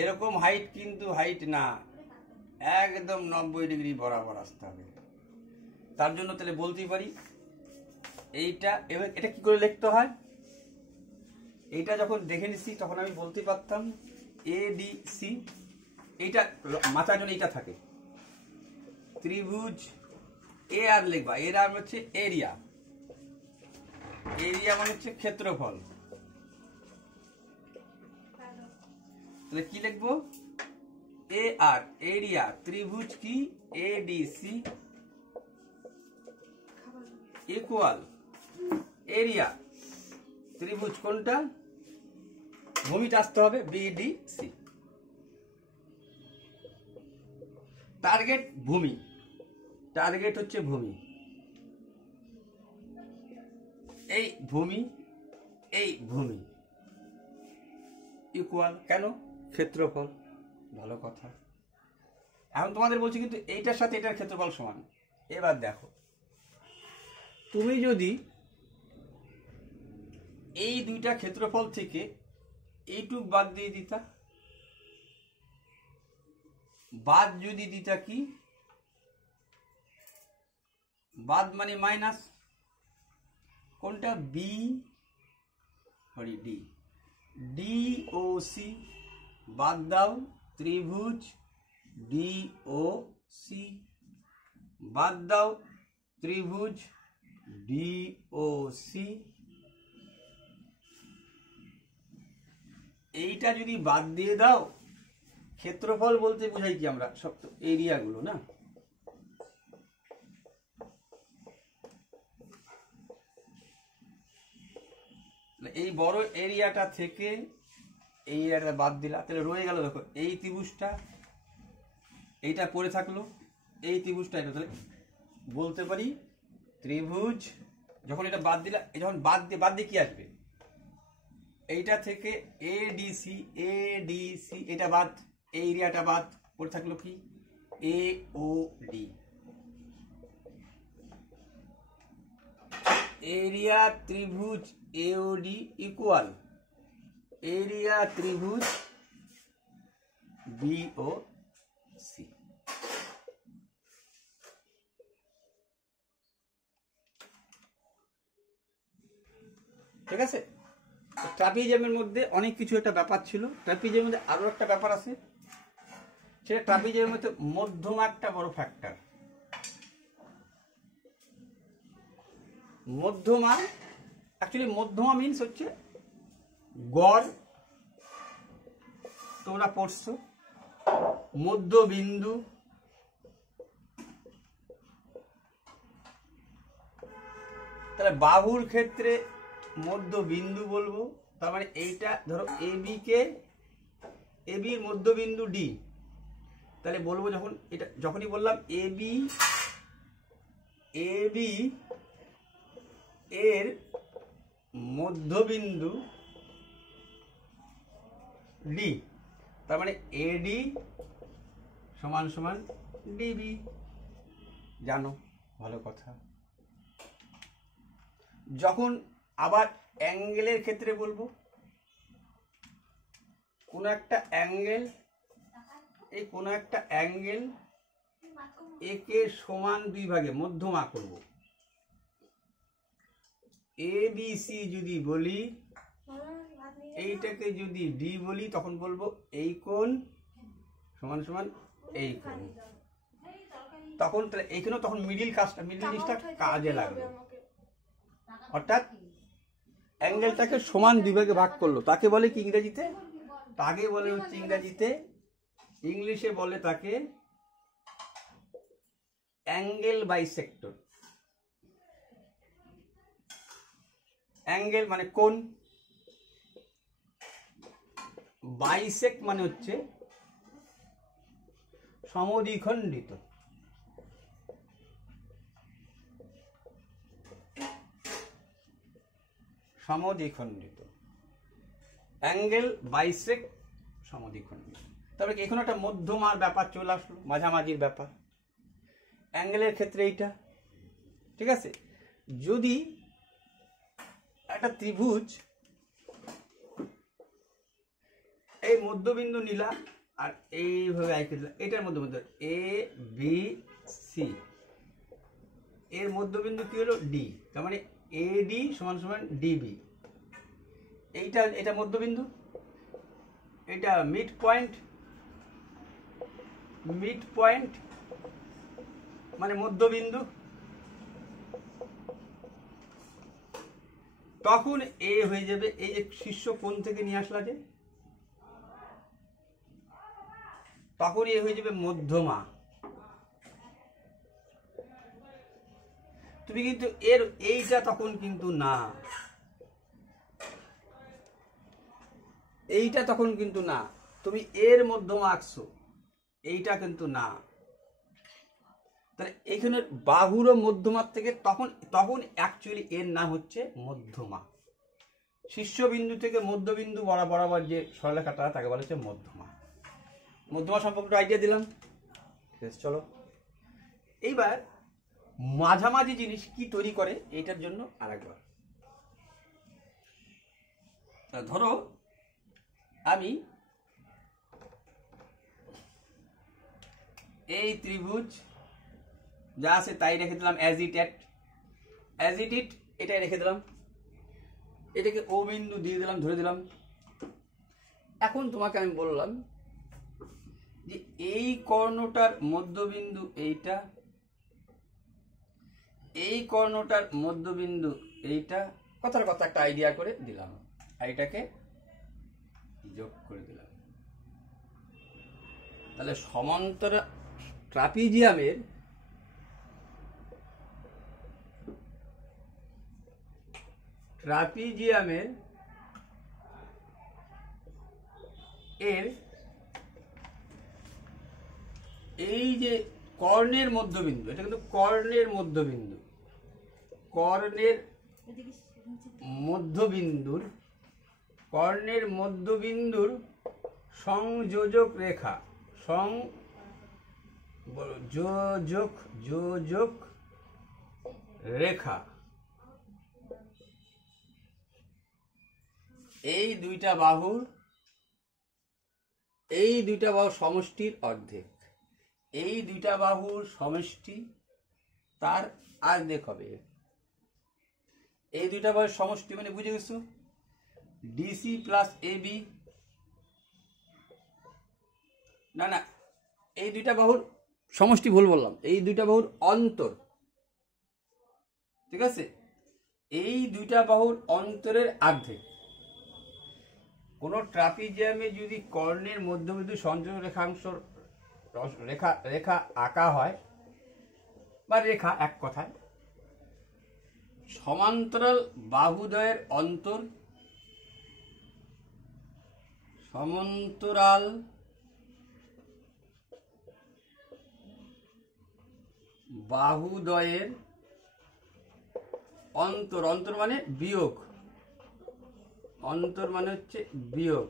এরকম হাইট কিন্তু হাইট না, একদম 90 ডিগ্রি বরাবর আসতে হবে। তার জন্য তাহলে বলতেই পারি এইটা, এবার এটা কি করে লিখতে হয়? এইটা যখন দেখে নিচ্ছি তখন আমি বলতে পারতাম ADC, এইটা মাথার জন্য এইটা থাকে ত্রিভুজ এ আর লিখবা, এর আর হচ্ছে এরিয়া, মানে হচ্ছে ক্ষেত্রফল। তাহলে কি লিখবো? এ আর এরিয়া, ত্রিভুজ কি ADC ইকুয়াল এরিয়া, ত্রিভুজ কোনটা? ভূমিটা আসতে হবে BDC। টার্গেট ভূমি, টার্গেট হচ্ছে ভূমি, এই ভূমি, এই ভূমি ইকুয়াল কেন? ক্ষেত্রফল। ভালো কথা। এখন তোমাদের বলছি কিন্তু এইটার সাথে এটার ক্ষেত্রফল সমান। এবার দেখো, তুমি যদি এই দুইটা ক্ষেত্রফল থেকে এইটুক বাদ দিয়ে দিতা, বাদ যদি দিতা কি, বাদ মানে মাইনাস, কোনটা? বি সরি ডি, ডি ও সি বাদ দাও, ত্রিভুজ ডি ও সি বাদ দাও, ত্রিভুজ ডি ও সি। এইটা যদি বাদ দিয়ে দাও, ক্ষেত্রফল বলতে বোঝাই কি আমরা? সব তো এরিয়াগুলো না, এই বড় এরিয়াটা থেকে এই এরিয়াটা বাদ দিলা, তাহলে রয়ে গেল দেখো এই ত্রিভুজটা, এইটা পড়ে থাকলো, এই ত্রিভুজটা, এটা তাহলে বলতে পারি ত্রিভুজ। যখন এটা বাদ দিলা, যখন বাদ দিয়ে কি আসবে? এইটা থেকে এডিসি, এডিসি এটা বাদ, এই এরিয়াটা বাদ, পড়ে থাকলো কি? এ ও ডি। এরিয়া ত্রিভুজ এওডি ইকুয়াল এরিয়া ত্রিভুজ বিও সি। ঠিক আছে? ট্রাপিজিয়ামের মধ্যে অনেক কিছু একটা ব্যাপার ছিল, ট্রাপিজিয়ামের মধ্যে আরো একটা ব্যাপার আছে, সেটা ট্রাপিজিয়ামের মধ্যে মধ্যমা একটা বড় ফ্যাক্টর। মধ্যমা, অ্যাকচুয়ালি মধ্যমা মিন্স হচ্ছে গড়, তোমরা পড়ছো মধ্যবিন্দু, তাহলে বাহুর ক্ষেত্রে মধ্যবিন্দু বলবো। তার মানে এইটা ধরো এবি কে, এবির মধ্যবিন্দু ডি, তাহলে বলবো যখন এটা, যখনই বললাম এবি, এবি এর মধ্যবিন্দু ডি, তার মানে এডি সমান সমান ডিবি। জানো, ভালো কথা। যখন আবার অ্যাঙ্গেলের ক্ষেত্রে বলবো, কোন একটা অ্যাঙ্গেল, এই কোন একটা অ্যাঙ্গেল একে সমান দুই ভাগে মধ্যমা করব, এ বি সি যদি বলি, এইটাকে যদি ডি বলি, তখন বলবো এই কোণ সমান সমান এই কোণ। তখন এইখানেও তখন মিডিল কাজটা, মিডিল জিনিসটা কাজে লাগবে। অর্থাৎ অ্যাঙ্গেলটাকে সমান দুই ভাগে ভাগ করলো, তাকে বলে কি ইংরেজিতে? তাকে বলে হচ্ছে ইংরেজিতে, ইংলিশে বলে তাকে অ্যাঙ্গেল বাইসেক্টর। অ্যাঙ্গেল মানে কোণ, বাইসেক্ট মানে হচ্ছে সমদ্বিখণ্ডিত। সমদ্বিখণ্ডিত, অ্যাঙ্গেল বাইসেক্ট সমদ্বিখণ্ডিত। তবে এখন একটা মধ্যমার ব্যাপার চলে আসলো, মাঝামাঝির ব্যাপার অ্যাঙ্গেলের ক্ষেত্রে এইটা। ঠিক আছে? যদি একটা ত্রিভুজ এই মধ্যবিন্দু নিলা আর এইভাবে আঁকে দিলাম, এটার মধ্যবিন্দু এ বি সি, এর মধ্যবিন্দু কি হলো? ডি, তার মানে এডি সমান সমান ডিবি। এইটা, এটা মধ্যবিন্দু, এটা মিড পয়েন্ট, মিড পয়েন্ট মানে মধ্যবিন্দু। তখন এ হয়ে যাবে, এই যে শীর্ষ কোণ থেকে নিয়ে আসলা যে, তখন এ হয়ে যাবে মধ্যমা। তুমি কিন্তু এর এইটা তখন কিন্তু না, এইটা তখন কিন্তু না, তুমি এর মধ্যমা আঁকছো, এইটা কিন্তু না, তাহলে এইখানে বাহুর মধ্যমার থেকে তখন তখন অ্যাকচুয়ালি এর নাম হচ্ছে মধ্যমা। শীর্ষবিন্দু থেকে মধ্যবিন্দু বরাবর যে সরলরেখাটা তাকে বলা হচ্ছে মধ্যমা। মধ্যমা সম্পর্কে আইডিয়া দিলাম। চলো এইবার মাঝামাঝি জিনিস কি তৈরি করে এইটার জন্য আরেকবার ধরো আমি এই ত্রিভুজ যা আছে তাই রেখে দিলাম অ্যাজ ইট এটাই রেখে দিলাম, এটাকে ও বিন্দু দিয়ে দিলাম, ধরে দিলাম। এখন তোমাকে আমি বললাম যে এই কর্ণটার মধ্যবিন্দু এইটা, এই কর্ণটার মধ্যবিন্দু এইটা, কথার কথা একটা আইডিয়া করে দিলাম আর এটাকে যোগ করে দিলাম। তাহলে সমান্তরাল ট্রাপিজিয়ামের এর এই যে কর্ণের মধ্যবিন্দু, এটা কিন্তু কর্ণের মধ্যবিন্দুর সংযোজক রেখা, যোজক রেখা এই দুইটা বাহুর সমষ্টির অর্ধেক। এই দুইটা বাহুর সমষ্টি তার অর্ধেক হবে। এই দুইটা বাহুর সমষ্টি মানে বুঝে গেছো, ডিসি প্লাস এবি। না এই দুইটা বাহুর সমষ্টি ভুল বললাম, এই দুইটা বাহুর অন্তর, ঠিক আছে? এই দুইটা বাহুর অন্তরের অর্ধেক। কোন ট্রাপিজিয়ামে যদি কর্ণের মধ্যবিন্দু সংযোগ রেখাংশ রেখা আঁকা হয় বা রেখা, এক কথায় সমান্তরাল বাহুদ্বয়ের অন্তর, সমান্তরাল বাহুদ্বয়ের অন্তর, অন্তর মানে বিয়োগ, অন্তর মানে হচ্ছে বিয়োগ,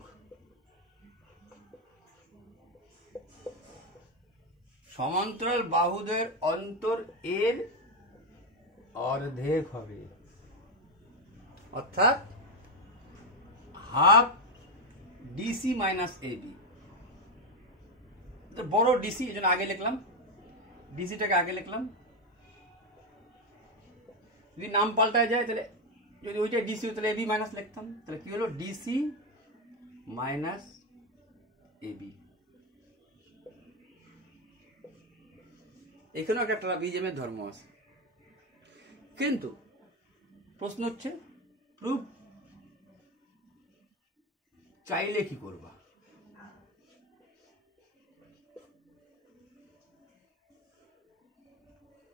সমান্তরাল বাহুদ্বয়ের অন্তর এর অর্ধেক হবে, অর্থাৎ হাফ ডিসি মাইনাস এবি। বড় ডিসি এই জন্য আগে লিখলাম, ডিসিটাকে আগে লিখলাম। যদি নাম পাল্টায় যায় তাহলে, যদি ওইটা ডিসি তাহলে এবি মাইনাস লিখতাম। তাহলে কি হলো, ডিসি মাইনাস এবি। এখানেও একটা ট্রাপিজিয়ামের ধর্ম আছে, কিন্তু প্রশ্ন হচ্ছে প্রুফ চাইলে কি করবা?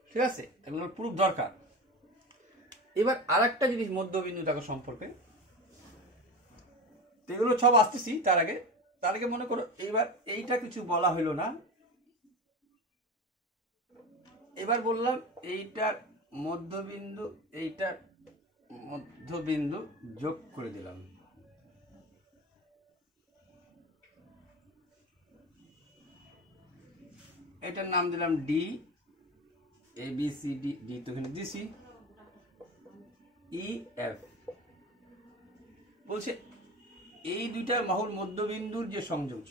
ঠিক আছে, এগুলো প্রুফ দরকার। এবার আরেকটা জিনিস মধ্যবিন্দু দেখো সম্পর্কে, এগুলো সব আসতেছি। তার আগে মনে করো এইবার এইটা কিছু বলা হইলো না, এবার বললাম এইটার মধ্যবিন্দু যোগ করে দিলাম। এটার নাম দিলাম ডি, এ বি সি ডি তো এখানে দিছি, ই এফ। বলছে এই দুইটা বাহুর মধ্যবিন্দুর যে সংযোগ,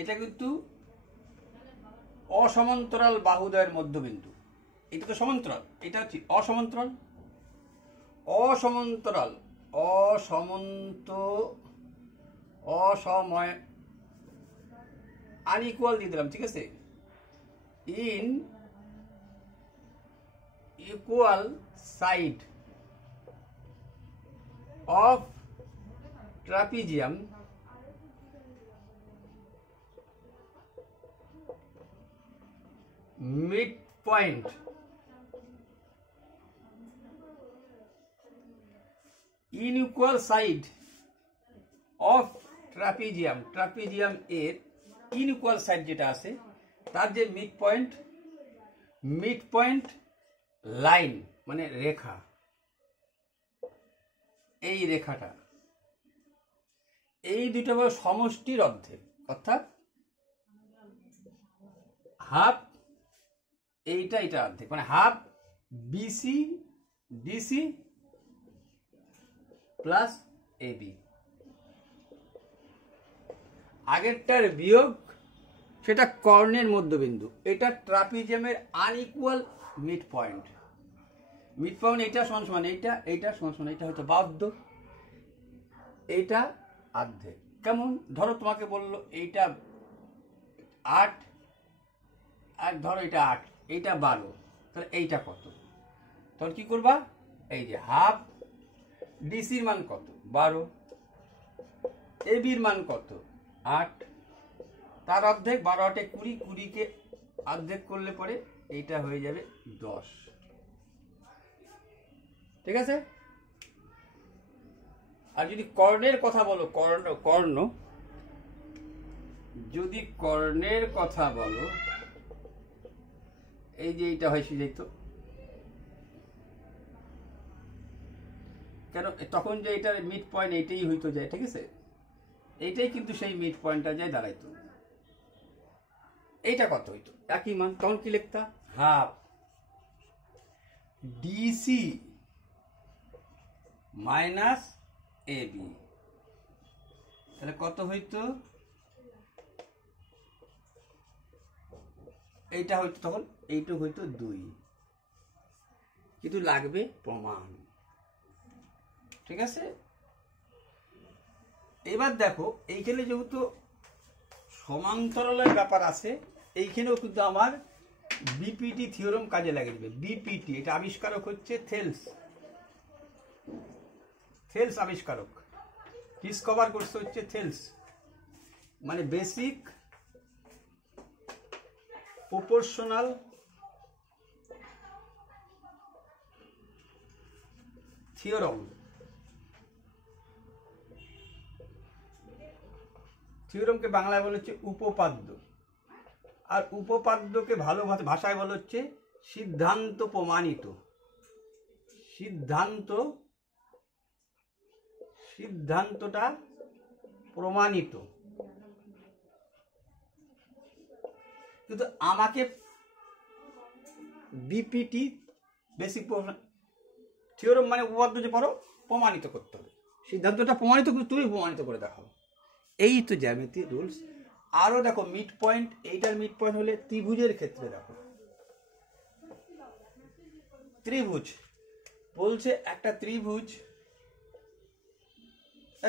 এটা কিন্তু অসমান্তরাল বাহুদ্বয়ের মধ্যবিন্দু। এটা তো সমান্তরাল, এটা হচ্ছে অসমান্তরাল, অসময় আনইকুয়াল দিয়ে দিলাম, ঠিক আছে? In equal side of trapezium midpoint unequal side of trapezium, trapezium এর ইনইকুয়াল সাইড যেটা আছে তার যে mid point mid point line মানে রেখা, এই রেখাটা, এই দুটো হলো সমষ্টির অর্ধেক, অর্থাৎ হাফ এইটা এটা অর্ধেক, মানে half BC DC plus AB. আগেরটার বিয়োগ সেটা কর্ণের মধ্যবিন্দু, এটা ট্রাপিজিয়ামের unequal mid point. Mid point এইটা সমান সমান এইটা, এইটা সমান সমান এইটা, হয়তো বাধ্য, এইটা অর্ধেক। কেমন? ধরো তোমাকে বললো এইটা 8 আর ধরো এটা 8, এইটা 12, তাহলে এইটা কত? তখন কি করবা? এই যে হাফ ডিসির মান কত? 12, এবির মান কত? 8, তার অর্ধেক 12 8 20, 20কে অর্ধেক করলে পরে এইটা হয়ে যাবে 10। ঠিক আছে? আর যদি কর্ণের কথা বলো, কর্ণ যদি কর্ণের কথা বলো, এই যে এইটা হয় যেত, কেন তখন যে এটার মিড পয়েন্ট এইটাই হইতো যায়, ঠিক আছে, এইটাই কিন্তু সেই মিড পয়েন্টটা যায় দাঁড়াইতো। এইটা কত হইতো? একই মান, তখন কি লিখতা? হাফ ডিসি মাইনাস এবি, তাহলে কত হইতো? এইটা হইতো তখন, এইটুক হইতো 2, কিন্তু লাগবে প্রমাণ। ঠিক আছে? এবার দেখো এইখানে যেহেতু সমান্তরালের ব্যাপার আছে, এইখানেও কিন্তু আমার বিপিটি থিওরাম কাজে লাগে যাবে। বিপিটি এটা আবিষ্কারক হচ্ছে থেলস, থেলস আবিষ্কারক, ডিসকভার করছে হচ্ছে থেলস, মানে বেসিক প্রপোর্শনাল থিওরাম। থিওরামকে বাংলায় বলা হচ্ছে উপপাদ্য, আর উপপাদ্যকে ভালো ভাষায় বলা হচ্ছে সিদ্ধান্ত প্রমাণিত। সিদ্ধান্তটা প্রমাণিত। কিন্তু আমাকে বিপিটি বেসিক থিওরাম মানে উপপাদ্য যে পড়ো প্রমাণিত করতে হবে, সিদ্ধান্তটা প্রমাণিত কিন্তু তুমি প্রমাণিত করে দেখাও, এই তো জ্যামিতি রুলস। আরো দেখো মিড পয়েন্ট, এইটার মিড পয়েন্ট হলে ত্রিভুজের ক্ষেত্রে দেখো, ত্রিভুজ বলছে একটা ত্রিভুজ,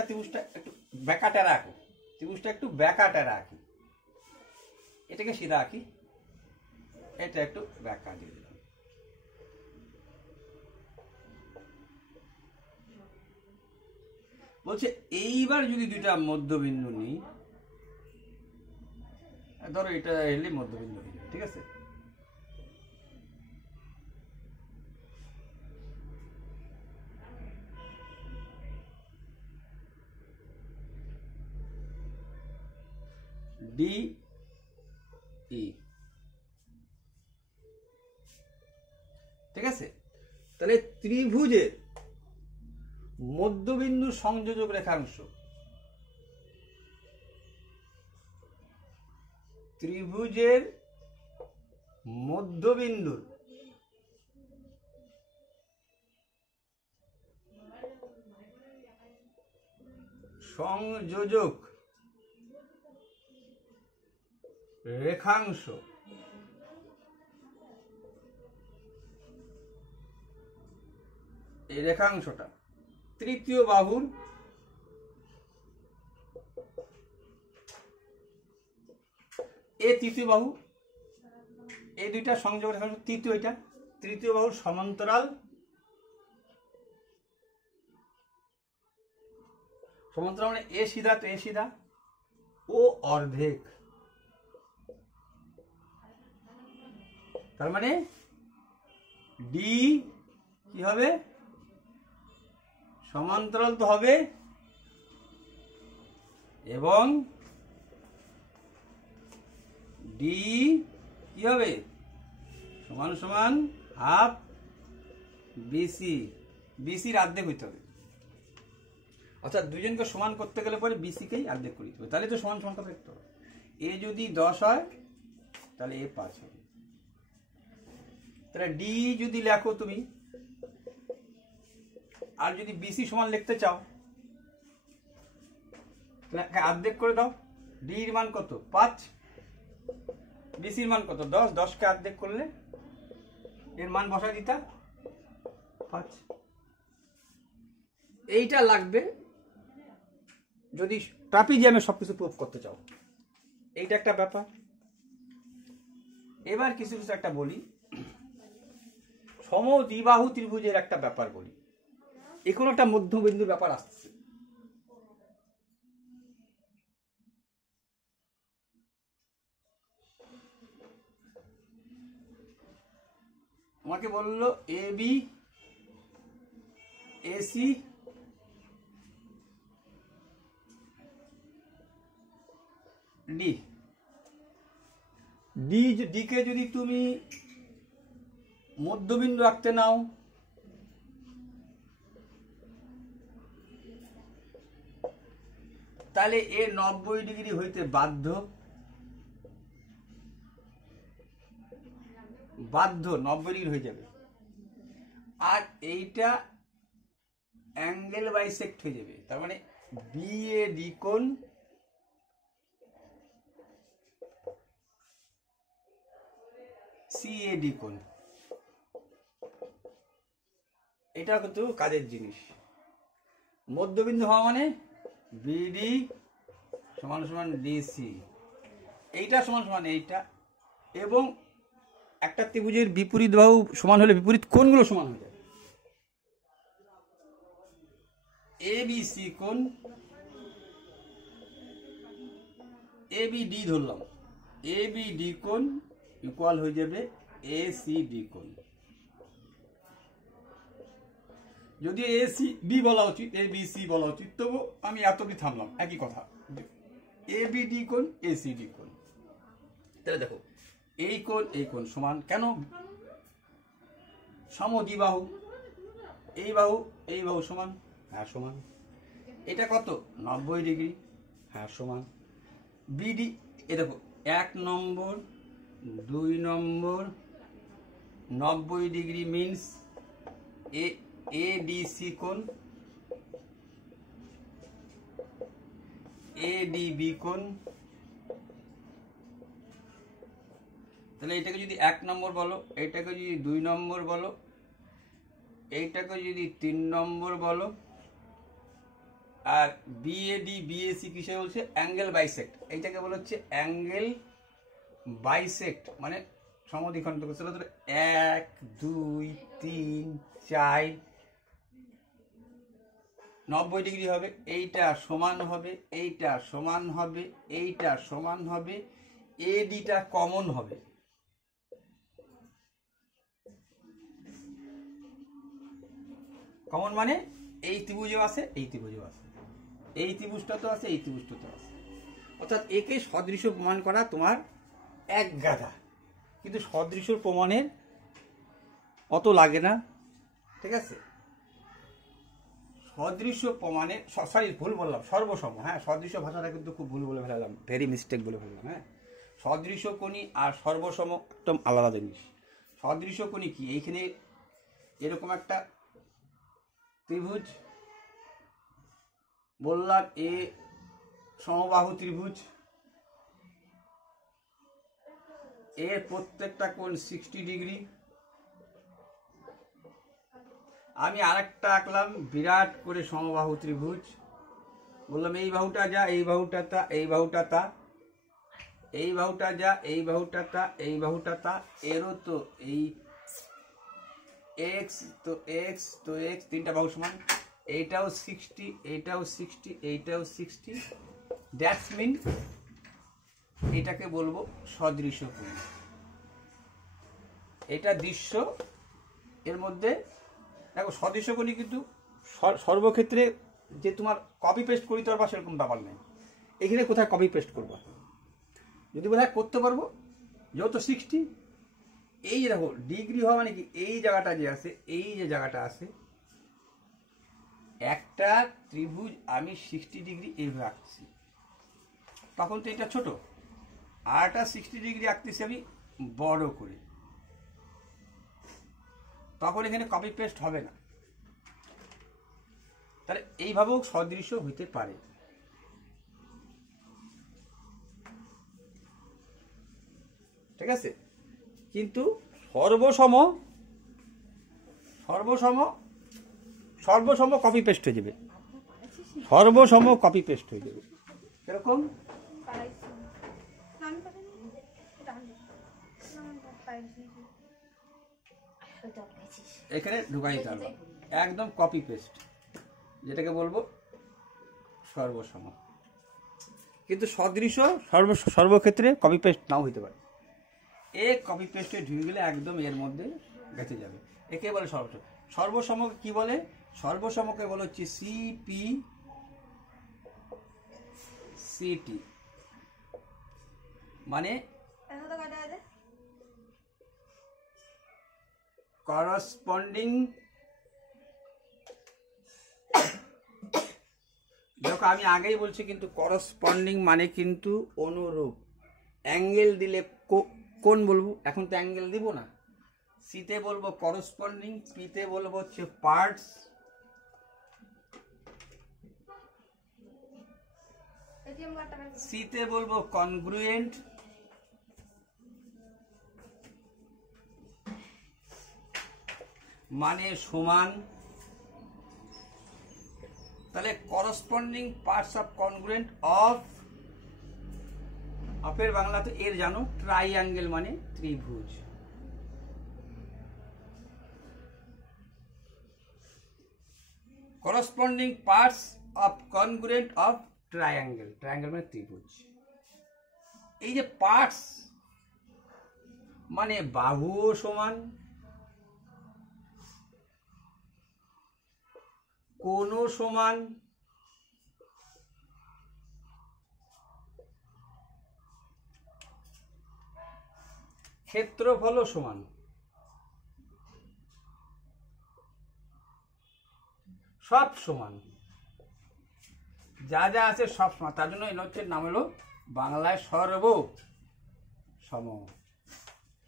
ত্রিভুজটা একটু ব্যাকাটা রাখো, ত্রিভুজটা একটু ব্যাকাটা রাখি, এটাকে সিধা আঁকি, এটা একটু ব্যাকা দিয়ে দিলাম। বলছে এইবার যদি দুইটা মধ্যবিন্দু নিই, ধরো এটা এলে মধ্যবিন্দু হয়ে যাবে, ঠিক আছে, ডি ই, ঠিক আছে, তাহলে ত্রিভুজের মধ্যবিন্দু সংযোজক রেখাংশ, ত্রিভুজের মধ্যবিন্দুর সংযোজক রেখাংশ এই রেখাংশটা তৃতীয় বাহুর তৃতীয় বাহু, এই দুইটা সংযোগ রেখাংশ তৃতীয় বাহুর সমান্তরাল, মানে এ সিধা, তো এ সিধা ও অর্ধেক, তার মানে ডি কি হবে? সমান্তরাল তো হবে, এবং ডি কি হবে? সমান সমান হাফ বিসি, বিসির অর্ধেক হইতে হবে। অর্থাৎ দুজনকে সমান করতে গেলে পরে বিসিকেই অর্ধেক করে দিতে হবে, তাহলে তো সমান সমান কথা লিখতে হবে। এ যদি 10 হয় তাহলে এ 5 হবে। তাহলে ডি যদি লেখো তুমি, আর যদি বিসি সমান লিখতে চাও তাহলে অর্ধেক করে দাও। ডির মান কত? 5, বিসির মান কত? 10, 10কে অর্ধেক করলে এর মান বসা দিতা 5। এইটা লাগবে যদি ট্রাপিজিয়ামে সবকিছু প্রুফ করতে চাও, এইটা একটা ব্যাপার। এবার কিছু কিছু একটা বলি, সমদ্বিবাহু ত্রিভুজের একটা ব্যাপার বলি। এখন একটা মধ্যবিন্দুর ব্যাপার আসছে। আমাকে বললো A B AC D, decay যদি তুমি মধ্যবিন্দু রাখতে নাও তাহলে এ 90 ডিগ্রি হইতে বাধ্য, 90 ডিগ্রি হয়ে যাবে। আর এইটা অ্যাঙ্গেল বাইসেক্ট হয়ে যাবে, তার মানে বিএডি কোণ সিএডি কোণ। এটা কিন্তু কাজের জিনিস। মধ্যবিন্দু হওয়া মানে বিডি সমান সমান ডিসি, এইটা সমান সমান এইটা, এবং একটা ত্রিভুজের বিপরীত বাহু সমান হলে বিপরীত কোণগুলো সমান হয়ে যাবে। এবিসি কোণ, এবিডি ধরলাম, এবিডি কোণ ইকুয়াল হয়ে যাবে এসিডি কোণ। যদি এসিডি বলা উচিত, এবিসি বলা উচিত, তবু আমি এতটি থামলাম, একই কথা। এবিডি কোণ এসিডি কোণ। তাহলে দেখো এই কোণ সমান কেন? সমদ্বিবাহু, এই বাহু সমান, হ্যাঁ সমান। এটা কত? 90 ডিগ্রি, হ্যাঁ সমান। বিডি এ দেখো 1 নম্বর 2 নম্বর 90 ডিগ্রি মিনস এডিসি কোণ, এডিবি কোণ। তাহলে এটাকে যদি 1 নম্বর বলো, এইটাকে যদি 2 নম্বর বলো, এইটাকে যদি 3 নম্বর বলো, আর বিএডি বিএসি কিসে বলছে? Angle bisect. এইটাকে বলা হচ্ছে অ্যাঙ্গেল বাইসেক্ট, মানে সমদ্বিখণ্ড করছে। 1 2 3 4 90 ডিগ্রি হবে, এইটা সমান হবে, এইটা সমান হবে, এইটা সমান হবে, এডিটা কমন হবে। কমন মানে এই ত্রিভুজেও আছে, এই ত্রিভুজেও আছে, এই ত্রিভুজটাতেও আছে, এই ত্রিভুজটাতেও আছে। অর্থাৎ একে সদৃশ প্রমাণ করা তোমার এক গাধা, কিন্তু সদৃশ প্রমাণের অত লাগে না, ঠিক আছে? সদৃশ প্রমাণের, সরি ভুল বললাম, সর্বসম, হ্যাঁ সদৃশ ভাষাটা কিন্তু খুব ভুল বলে ফেলালাম, ভেরি মিস্টেক বলে ফেললাম। হ্যাঁ, সদৃশ কোণী আর সর্বসম একদম আলাদা জিনিস। সদৃশ কোণী কি? এইখানে এরকম একটা ত্রিভুজ বললাম, এ সমবাহু ত্রিভুজ, এর প্রত্যেকটা কোণ 60 ডিগ্রি। আমি আরেকটা আঁকলাম বিরাট করে সমবাহু ত্রিভুজ, বললাম এই বাহুটা যা, এই বাহুটা তা, এই বাহুটা তা, এই বাহুটা যা, এই বাহুটা তা, এই বাহুটা তা। এরও তো এই এক্স, তো এক্স তো এক্স, তিনটা বাহু সমান। এইটাও 60, এইটাও 60, এইটাও 60। দ্যাটস মিন এটাকে বলবো সদৃশ কোণ। এটা দৃশ্য, এর মধ্যে দেখো সদৃশ কোণই কিন্তু সর্বক্ষেত্রে যে তোমার কপি পেস্ট করিতে পারবা সেরকম ব্যাপার নেই। এখানে কোথায় কপি পেস্ট করবা? যদি বোধহয় করতে পারবো, যেহেতু 60 এই যে দেখো ডিগ্রি হওয়া মানে কি, এই জায়গাটা যে আছে, এই যে জায়গাটা আছে, একটা ত্রিভুজ আমি 60 ডিগ্রি এইভাবে আঁকছি, তখন তো এটা ছোট, আর একটা 60 ডিগ্রি আঁকতেছি আমি বড় করে, তখন এখানে কপি পেস্ট হবে না। তাহলে এইভাবেও সদৃশ্য হইতে পারে। ঠিক আছে, কিন্তু সর্বসম সর্বসম সর্বসম কপি পেস্ট হয়ে যাবে, সর্বসম কপি পেস্ট হয়ে যাবে। এরকম এখানে ঢুকাই দিতে হবে, একদম কপি পেস্ট, যেটাকে বলবো সর্বসম। কিন্তু সদৃশ্য সর্বক্ষেত্রে কপি পেস্ট নাও হইতে পারে। এ কপি পেস্টে ঢুকে গেলে একদম এর মধ্যে গেঁথে যাবে, একে বলে সর্বসম। সর্বসমকে কি বলে? সর্বসমকে বলে হচ্ছে সিপি সিটি, মানে করসপন্ডিং। দেখো আমি আগেই বলছি, কিন্তু করসপন্ডিং মানে কিন্তু অনুরূপ। অ্যাঙ্গেল দিলে কোন বলবো, এখন তো অ্যাঙ্গেল দিব না। সিতে বলবো করসপন্ডিং, পিতে বলবো হচ্ছে পার্টস, সিতে বলবো কনগ্রুয়েন্ট, মানে সমান। তাহলে corresponding parts of congruent of, অফের বাংলাতে এর জানো ট্রাইঅ্যাঙ্গেল মানে ত্রিভুজ। Corresponding parts of congruent of triangle, triangle মানে ত্রিভুজ। এই যে পার্টস মানে বাহুও সমান, কোণও সমান, ক্ষেত্রফলও সমান, সব সমান, যা যা আছে সব সমান। তার জন্য এই হচ্ছে নাম হলো বাংলায় সর্বসম,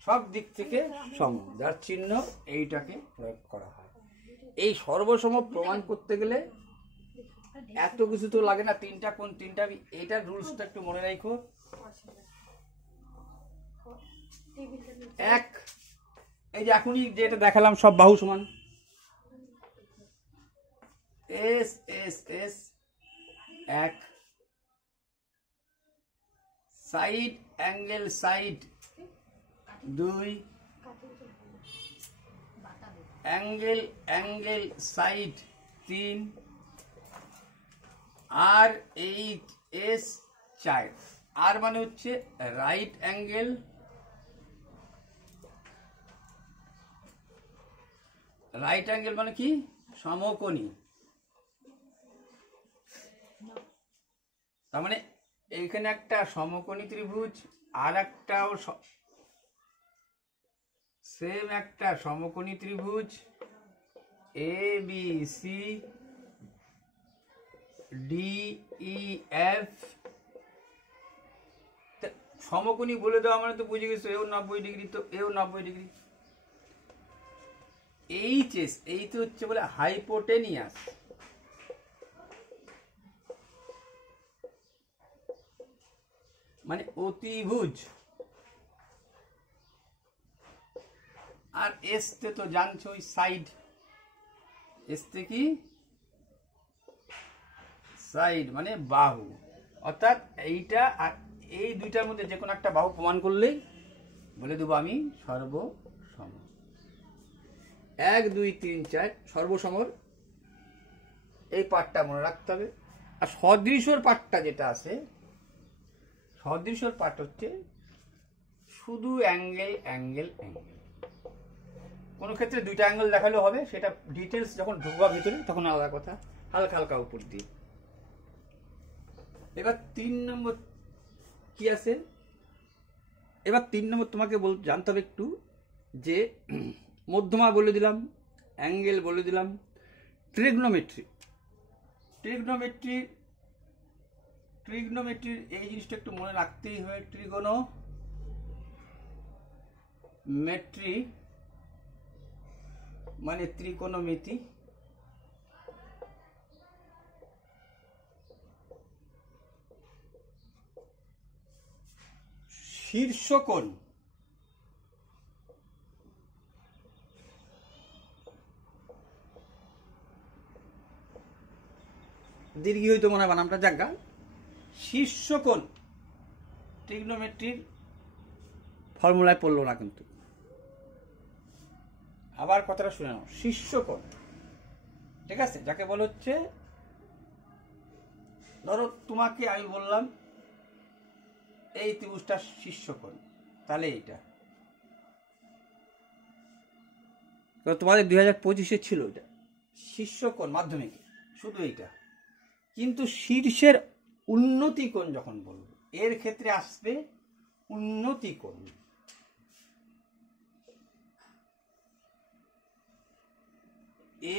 সব দিক থেকে সম, যার চিহ্ন এইটাকে প্রয়োগ করা হয়। এই সর্বসম প্রমাণ করতে গেলে এত কিছু তো লাগে না, তিনটা কোণ তিনটা, এইটার রুলসটা একটু মনে রাখো। এক, এই যে এখনই যেটা দেখালাম সব বাহু সমান, এস এস এস এক, সাইড অ্যাঙ্গেল সাইড দুই, অ্যাঙ্গেল অ্যাঙ্গেল সাইড তিন, আর এইট এস চার। আর মানে হচ্ছে রাইট অ্যাঙ্গেল, রাইট অ্যাঙ্গেল মানে কি সমকোণী, তার মানে এইখানে একটা সমকোণী ত্রিভুজ, আর একটাও সেম একটা সমকোণী ত্রিভুজ, A B C D E F. সমকোণী বলে দেওয়া মানে তো বুঝে গেছো, এও 90 ডিগ্রি, তো এও 90 ডিগ্রি। এইচ এস, এই তো হচ্ছে বলে হাইপোটেনিয়াস, মানে অতিভুজ। আর এসতে তো জানছো সাইড, এসতে কি সাইড মানে বাহু, অর্থাৎ এইটা আর এই দুইটার মধ্যে যে কোনো একটা বাহু প্রমাণ করলেই বলে দেবো আমি সর্বসম। 1 2 3 4 সর্বসমর এই পার্টটা মনে রাখতে হবে। আর সদৃশর পার্টটা যেটা আছে, সদৃশর পার্ট হচ্ছে শুধু অ্যাঙ্গেল অ্যাঙ্গেল অ্যাঙ্গেল। কোনো ক্ষেত্রে দুইটা অ্যাঙ্গেল দেখালেও হবে, সেটা ডিটেলস যখন ঢুকবা ভিতরে তখন আলাদা কথা, হালকা হালকা উপর দিয়ে। এবার 3 নম্বর কি আছে, এবার 3 নম্বর তোমাকে জানতে হবে একটু যে মধ্যমা বলে দিলাম, অ্যাঙ্গেল বলে দিলাম, ট্রিগনোমেট্রি ট্রিগনোমেট্রির এই জিনিসটা একটু মনে রাখতেই হয়। ট্রিগোনোমেট্রি মানে ত্রিকোণমিতি। শীর্ষকোণ দীর্ঘ হইতো মনে হয় বানামটা, জায়গা শীর্ষকোণ ট্রিগনোমেট্রির ফর্মুলায় পড়লো না কিন্তু। আবার কথাটা শুনে নাও, শীর্ষকোণ, ঠিক আছে, যাকে বলা হচ্ছে, ধরো তোমাকে আমি বললাম এই ত্রিভুজটা শীর্ষকোণ, তাহলে এইটা তোমাদের 2025-এ ছিল এটা শীর্ষকোণ মাধ্যমিকে, শুধু এইটা। কিন্তু শীর্ষের উন্নতি কোণ যখন বলবো, এর ক্ষেত্রে আসবে উন্নতি কোণ।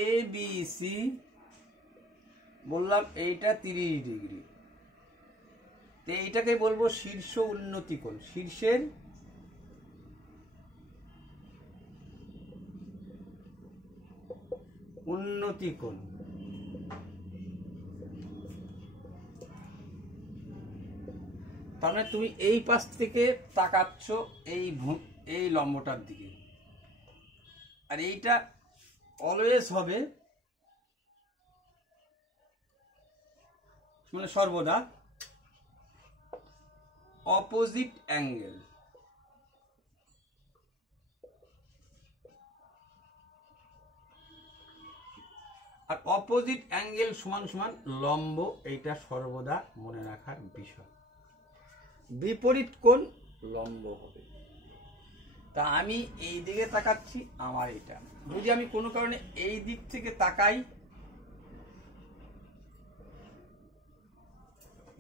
ABC বললাম এইটা 30 ডিগ্রি, তো এইটাকে বলবো শীর্ষ উন্নতি কোণ, শীর্ষের উন্নতি কোণ। তার মানে তুমি এই পাশ থেকে তাকাচ্ছ এই লম্বটার দিকে, আর এইটা অলওয়েজ হবে মানে সর্বদা অপোজিট অ্যাঙ্গেল। আর অপোজিট অ্যাঙ্গেল সমান সমান লম্ব, এইটা সর্বদা মনে রাখার বিষয়। বিপরীত কোণ লম্ব হবে। তা আমি এই দিকে তাকাচ্ছি, আমার এটা যদি আমি কোনো কারণে এই দিক থেকে তাকাই,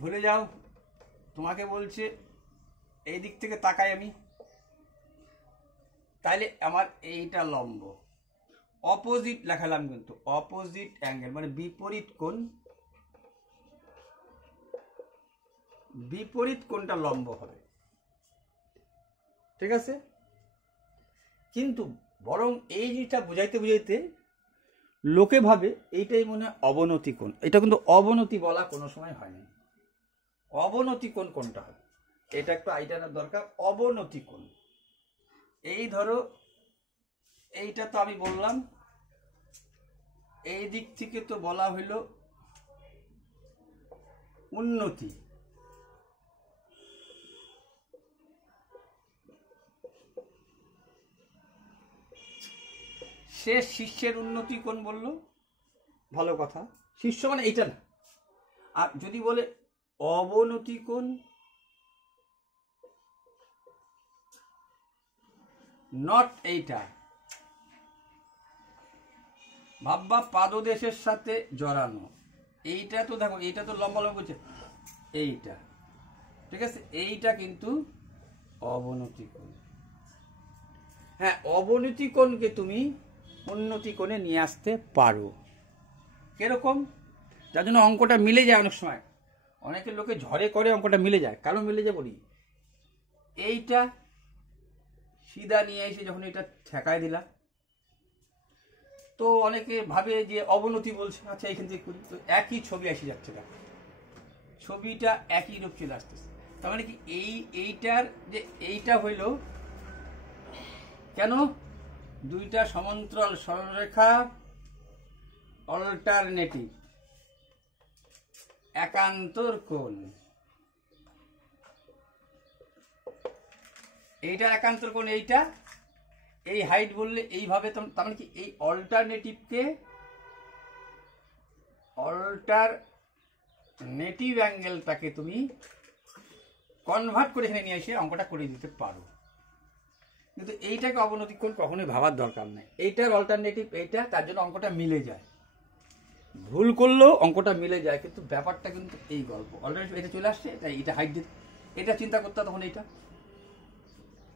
ভুলে যাও, তোমাকে বলছে এই দিক থেকে তাকাই আমি, তাহলে আমার এইটা লম্ব। অপোজিট লেখালাম কিন্তু, অপোজিট অ্যাঙ্গেল মানে বিপরীত কোণ, বিপরীত কোণটা লম্ব হবে, ঠিক আছে। কিন্তু বরং এই জিনিসটা বুঝাইতে বুঝাইতে লোকে ভাবে এইটাই মনে হয় অবনতি কোণ। এটা কিন্তু অবনতি বলা কোনো সময় হয় না। অবনতি কোণ কোনটা হবে এটা একটু আইডিয়ার দরকার। অবনতি কোণ এই ধরো এইটা তো আমি বললাম, এই দিক থেকে তো বলা হইল উন্নতি, সে শীর্ষের উন্নতি কোণ বললো, ভালো কথা, শীর্ষ মানে এইটা না। আর যদি বলে অবনতি কোণ, নট এইটা, ভাববা পাদদেশের সাথে জড়ানো, এইটা তো দেখো, এইটা তো লম্বা লম্বা বলছে, এইটা ঠিক আছে, এইটা কিন্তু অবনতি কোণ। হ্যাঁ, অবনতি কোণকে তুমি উন্নতি কোণে নিয়ে আসতে পারো। কিরকম? যার জন্য অঙ্কটা মিলে যায়। অনেক সময় অনেকের লোকে ঝড়ে করে অঙ্কটা মিলে যায়। কেন মিলে যায় বলি, এইটা সিধা নিয়ে এসে যখন এটা ঠেকায় দিলা, তো অনেকে ভাবে যে অবনতি বলছে, আচ্ছা এইখান থেকে করি, তো একই ছবি এসে যাচ্ছে, দেখো ছবিটা একই রূপ চলে আসতেছে। তার মানে কি এইটার যে এইটা হইল কেন, দুইটা সমান্তরাল সরলরেখা অল্টারনেটিভ একান্তর কোণ, এইটা একান্তর কোণ, এইটা এই হাইট বললে এইভাবে, তার মানে কি এই অল্টারনেটিভকে অল্টারনেটিভ অ্যাঙ্গেলটাকে তুমি কনভার্ট করে এখানে নিয়ে এসে অঙ্কটা করে দিতে পারো। কিন্তু এইটাকে অবনতি কোণ কখনোই ভাবার দরকার নেই। এইটার অল্টারনেটিভ এইটা, তার জন্য অঙ্কটা মিলে যায়। ভুল করলেও অঙ্কটা মিলে যায়, কিন্তু ব্যাপারটা কিন্তু এই গল্প অলরেডি এটা চলে আসছে, তাই এটা হাইট দিতে, এটা চিন্তা করতে তখন এইটা,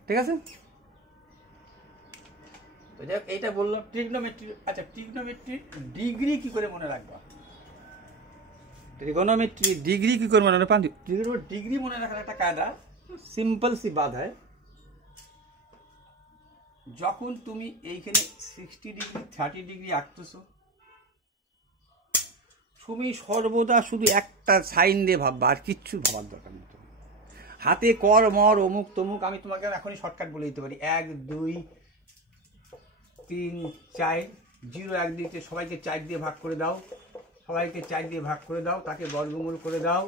ঠিক আছে। তো যাই হোক, এইটা বললাম ট্রিগনোমেট্রি। আচ্ছা, ট্রিগনোমেট্রি ডিগ্রি কি করে মনে রাখবা? ट्रिगोनोमेट्री डिग्री की করে মনে রাখবা? ডিগ্রি মনে রাখার একটা কায়দা, সিম্পল সি বাত হয়। যখন তুমি এইখানে 60 ডিগ্রি 30 ডিগ্রি আঁকতেছো, তুমি সর্বদা শুধু একটা সাইন দিয়ে ভাববা, আর কিচ্ছু ভাবার দরকার নেই। হাতে কর মর অমুক তমুক আমি তোমাকে এখনই শর্টকাট বলে দিতে পারি। 1 2 3 4, 0 1 দিতে সবাইকে 4 দিয়ে ভাগ করে দাও, সবাইকে 4 দিয়ে ভাগ করে দাও, তাকে বর্গমূল করে দাও।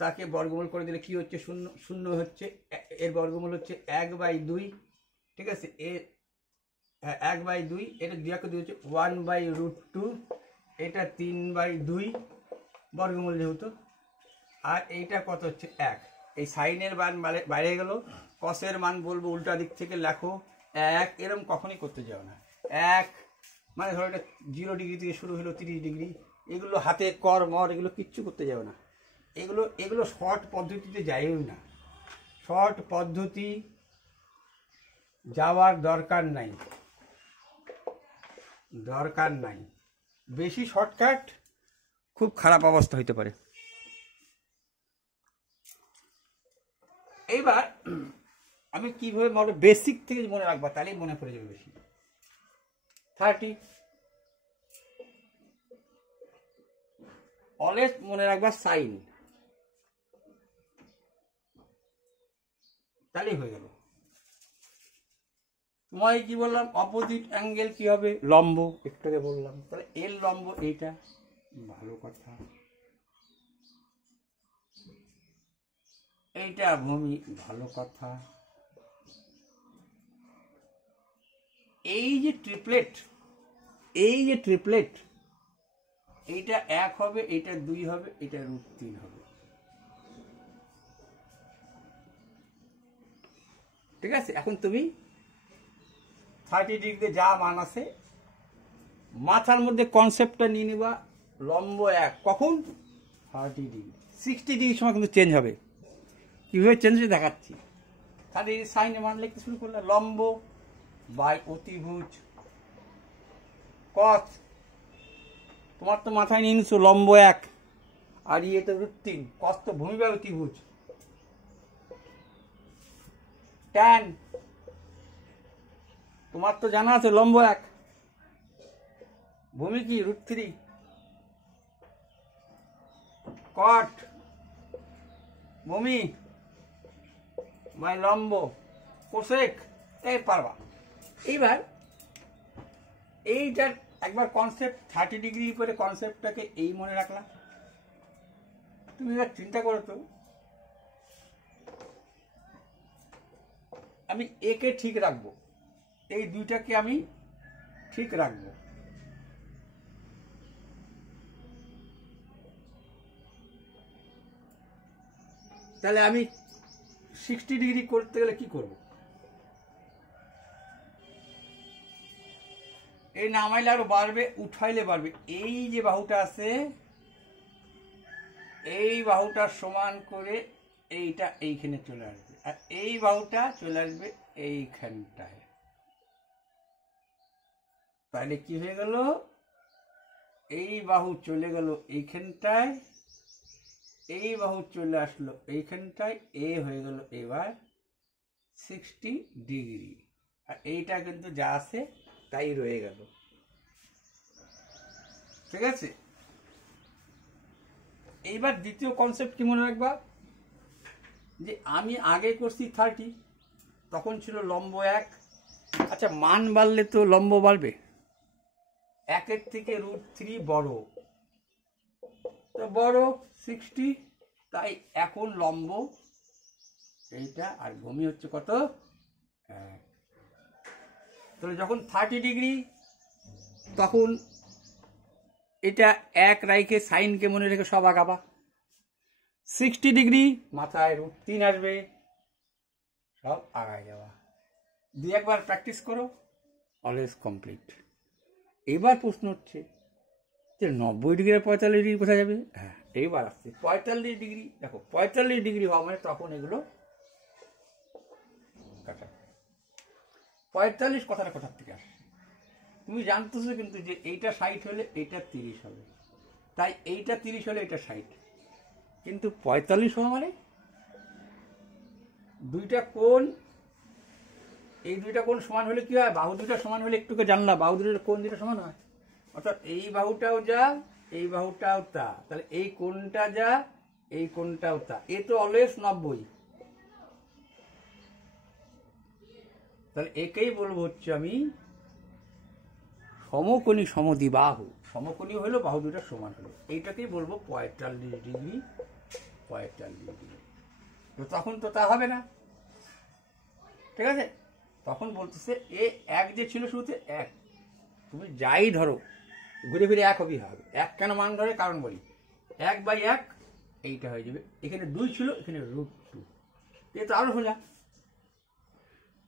তাকে বর্গমূল করে দিলে কি হচ্ছে? 0 0 হচ্ছে, এর বর্গমূল হচ্ছে 1/2। ঠিক আছে, এর 1/2, এটা 2 হচ্ছে 1/√2, এটা 3/2 বর্গমূল যেহেতু। আর এইটা কত হচ্ছে? 1। এই সাইনের মান বাইরে গেল, কসের মান বলবো উল্টা দিক থেকে লেখো 1, এরকম কখনই করতে যাও না। 1 মানে ধরো এটা 0 ডিগ্রি থেকে শুরু হলো 30 ডিগ্রি, এগুলো হাতে কর মর এগুলো কিচ্ছু করতে যাও না। এগুলো শর্ট পদ্ধতিতে যায়ও না, শর্ট পদ্ধতি যাওয়ার দরকার নাই, দরকার নাই। বেশি শর্টকাট খুব খারাপ অবস্থা হইতে পারে। এইবার আমি কিভাবে মনে বেসিক থেকে মনে রাখবা, তাহলেই মনে পড়ে যাবে বেশি। 30 অলওয়েজ মনে রাখবা সাইন, তাহলেই হয়ে গেল। তোমায় কি বললাম? অপোজিট অ্যাঙ্গেল কি হবে? লম্ব, একটু আগে বললাম। তাহলে এর লম্ব এইটা, ভালো কথা। এইটা ভূমি, ভালো কথা। এই যে ট্রিপলেট, এইটা 1 হবে, এইটা 2 হবে, এটা √3 হবে। ঠিক আছে, এখন তুমি 30 ডিগ্রিতে যা মান আছে মাথার মধ্যে কনসেপ্টটা নিয়ে নিবা। লম্ব 1 কখন? 30 ডিগ্রি। 60 ডিগ্রির সময় কিন্তু চেঞ্জ হবে। কীভাবে চেঞ্জ হয়ে দেখাচ্ছি। 30 সাইনে মান লিখতে শুরু করলে লম্ব বাই অতিভুজ কস। তোমার তো মাথায় নিয়ে নিচ্ছ লম্ব 1 আর ইয়ে তো √3, কস তো ভূমি বাই অতিভুজ। ট্যান তোমার তো জানা আছে লম্ব 1, ভূমি কি √3, কট ভূমি বাই লম্ব কোসেক। এই পারবা। এইবার এইটার একবার কনসেপ্ট 30 ডিগ্রি করে কনসেপ্টটাকে এই মনে রাখলাম। তুমি এবার চিন্তা করো তো, আমি একে ঠিক রাখবো, এই দুইটাকে আমি ঠিক রাখবো। তাহলে আমি 60 ডিগ্রি করতে গেলে কি করব? এই নামাইলে আরো বাড়বে, উঠাইলে বাড়বে। এই যে বাহুটা আছে, এই বাহুটার সমান করে এইটা এইখানে চলে আসবে, আর এই বাহুটা চলে আসবে এইখানটায়। তাহলে কি হয়ে গেল? এই বাহু চলে গেল এইখানটায়, এই বাহু চলে আসলো এইখানটায়, এ হয়ে গেল এবার 60 ডিগ্রি। আর এইটা কিন্তু যা আছে তাই রয়ে গেল। ঠিক আছে, এইবার দ্বিতীয় কনসেপ্ট কি মনে রাখবা? যে আমি আগে করছি 30, তখন ছিল লম্ব 1। আচ্ছা, মান বাড়লে তো লম্ব বাড়বে, 1 থেকে √3 বড়, তো বড় 60, তাই এখন লম্ব এইটা আর ভূমি হচ্ছে কত? 1। তাহলে যখন 30 ডিগ্রি তখন এটা 1 রাইখে সাইনকে মনে রেখে সব আগাবা। 60 ডিগ্রি মাথায় √3 আসবে, সব আগায় যাওয়া। 2-1 বার প্র্যাকটিস করো, অলওয়েজ কমপ্লিট। এবার প্রশ্ন হচ্ছে যে 90 ডিগ্রি আর 45 ডিগ্রি কোথায় যাবে? হ্যাঁ, এইবার আসছে 45 ডিগ্রি। দেখো 45 ডিগ্রি হওয়া মানে তখন এগুলো কাটা। 45 কথাটা কোথার থেকে আসে? তুমি জানতেছো কিন্তু যে এইটা 60 হলে এইটা 30 হবে, তাই এইটা 30 হলে এটা 60, কিন্তু 45 হওয়া মানে দুইটা কোণ, এই দুইটা কোণ সমান হলে কি হয়? বাহু দুইটা সমান হলে একটুকে জানলা, বাহু দুটোর কোণ দুটো সমান হয়, অর্থাৎ এই বাহুটাও যা এই বাহুটাও তা, তাহলে এই কোণটা যা এই কোণটাও তা, এ তো অলওয়েজ 90, তাহলে একেই বলবো হচ্ছে আমি সমকোণী সমদ্বিবাহু। সমকোণী হলো বাহু দুটো সমান হলো, এইটাকেই বলবো 45 ডিগ্রি 45 ডিগ্রি। তো তখন তো তা হবে না, ঠিক আছে? তখন বলতেছে এ এক যে ছিল শুরুতে এক, তুমি যাই ধরো ঘুরে ফিরে এক হবেই হবে। এক কেন মান ধরে? কারণ বলি, 1/1 এইটা হয়ে যাবে, এখানে 2 ছিল এখানে √2, এ তো আরো সোজা।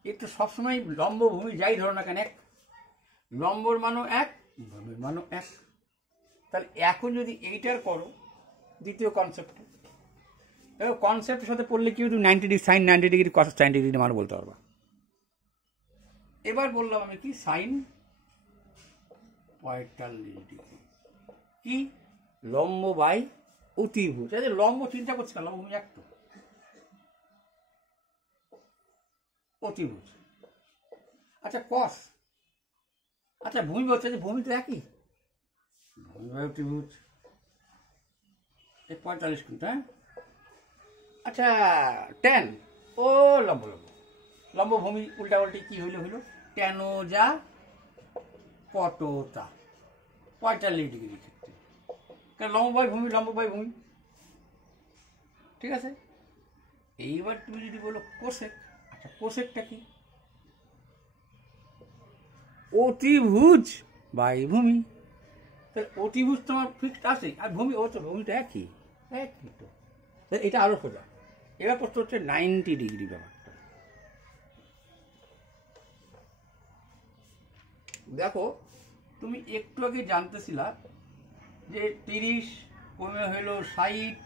এর তো সবসময় লম্ব ভূমি যাই ধরো না কেন এক, লম্বর মানও এক ভূমির মানও এক। তাহলে এখন যদি এইটার করো দ্বিতীয় কনসেপ্ট, দেখো কনসেপ্টের সাথে পড়লে কি তুমি 90 ডিগ্রি সাইন 90 ডিগ্রি কস 90 ডিগ্রি মান বলতে পারবা। এবার বললাম আমি কি সাইন 45 ডিগ্রি, কি লম্ব বাই অতিভুজ। লম্ব চিন্তা করছি না, লম্ব ভূমি এক তো, অতিভুজ আচ্ছা কস, আচ্ছা ভূমি বলছে যে ভূমি তো একই, ভূমি বাই অতিভুজ 45 কিন্তু, হ্যাঁ আচ্ছা ট্যান ও লম্ব লম্ব লম্ব ভূমি উল্টা উল্টি কি হইলো হইলো ট্যানো যা কত তা 45 ডিগ্রির ক্ষেত্রে, কারণ লম্ব বাই ভূমি লম্ব বাই ভূমি, ঠিক আছে? এইবার তুমি যদি বলো কোসেক, আচ্ছা কোসেকটা কি? অতিভুজ বাই ভূমি, তাহলে অতিভুজ তোমার ফিক্সড আছে, আর ভূমি ও তো ভূমিটা একই একই তো, এটা আরো সোজা। এবার প্রশ্ন হচ্ছে 90 ডিগ্রি ব্যাপারটা। দেখো তুমি একটু আগে জানতেছিলা যে 30 কমে হলো 60,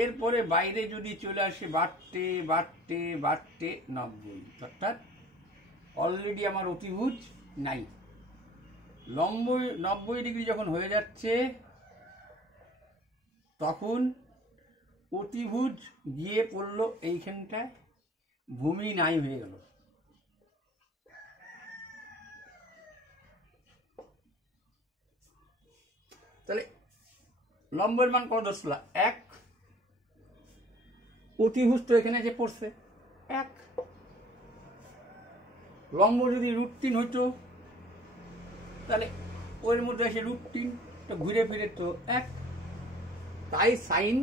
এরপরে বাইরে যদি চলে আসে বাড়তে বাড়তে বাড়তে 90, অর্থাৎ অলরেডি আমার অতিভুজ নাই। 90 ডিগ্রি যখন হয়ে যাচ্ছে তখন অতিভুজ গিয়ে পড়লো এইখানটায়, ভূমি নাই হয়ে গেল। তাহলে লম্বের মান কত ধরছিল? 1, অতিভুজ তো এখানে যে পড়ছে 1, লম্ব যদি √3 হইতো তাহলে ওর মধ্যে এসে √3 তো ঘুরে ফিরে তো 1, তাই সাইন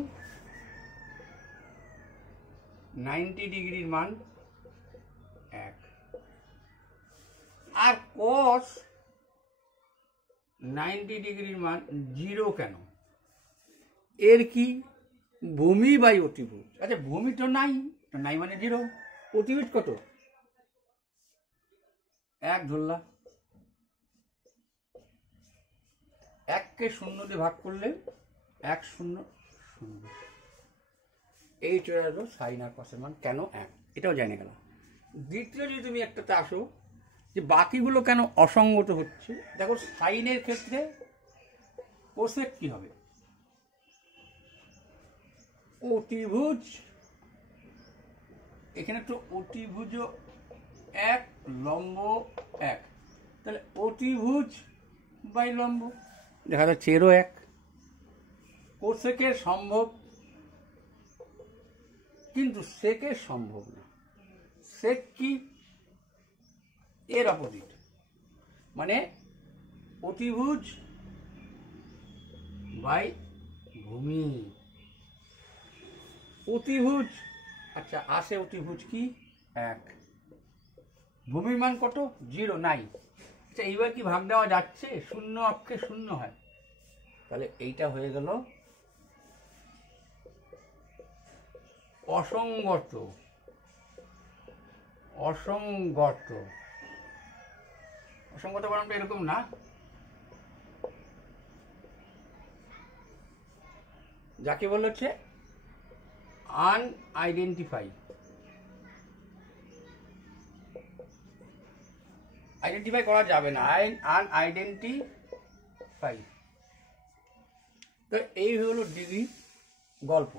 90 ডিগ্রির মান 1। আর কস 90 ডিগ্রির মান 0 কেন? এর কি ভূমি বাই অতিভুজ, আচ্ছা ভূমি তো নাই, তো নাই মানে 0, অতিভুজ কত? 1 ধরলা, 1কে 0 দিয়ে ভাগ করলে 1 0 0, এই চলে আসলো সাইন আর কসের মান কেন 1, এটাও জানে গেল। দ্বিতীয় যদি তুমি একটাতে আসো যে বাকিগুলো কেন অসঙ্গত হচ্ছে, দেখো সাইনের ক্ষেত্রে কোসেক কি হবে? অতিভুজ, এখানে তো অতিভুজ 1 লম্ব 1, তাহলে অতিভুজ বাই লম্ব দেখা যাচ্ছে এরও 1। কোসেকের সম্ভব কিন্তু সেকের সম্ভব না। সেক কি? এর অপোজিট, মানে অতিভুজ বাই ভূমি। অতিভুজ, আচ্ছা আসে অতিভুজ কি 1, ভূমির মান কত? 0 নাই। আচ্ছা এইবার কি ভাগ দেওয়া যাচ্ছে? 0 অক্ষে 0 হয়, তাহলে এইটা হয়ে গেল অসঙ্গত। অসঙ্গত অসঙ্গত বানানটা এরকম না, যাকে বলা হচ্ছে আনআইডেন্টিফাই। আইডেন্টিফাই করা যাবে না, আনআইডেন্টিফাই। তো এই হলো ডিগ্রি গল্প,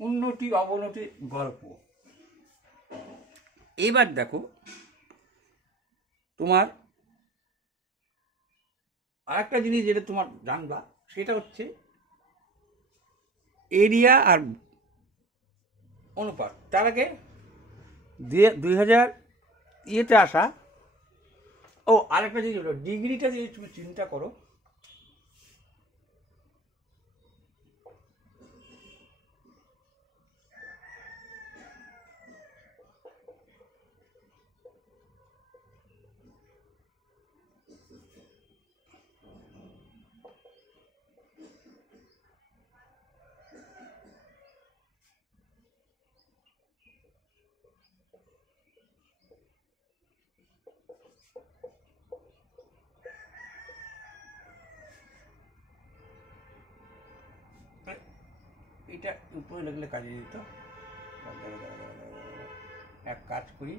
উন্নতি অবনতি গল্প। এবার দেখো তোমার আরেকটা জিনিস যেটা তোমার জানবা, সেটা হচ্ছে এরিয়া আর অনুপাত। তার আগে 2000 ইয়েতে আসা, ও আরেকটা জিনিস হলো ডিগ্রিটা যদি তুমি চিন্তা করো, এটা উপরে লাগলে কাজে দিত। এক কাজ করি,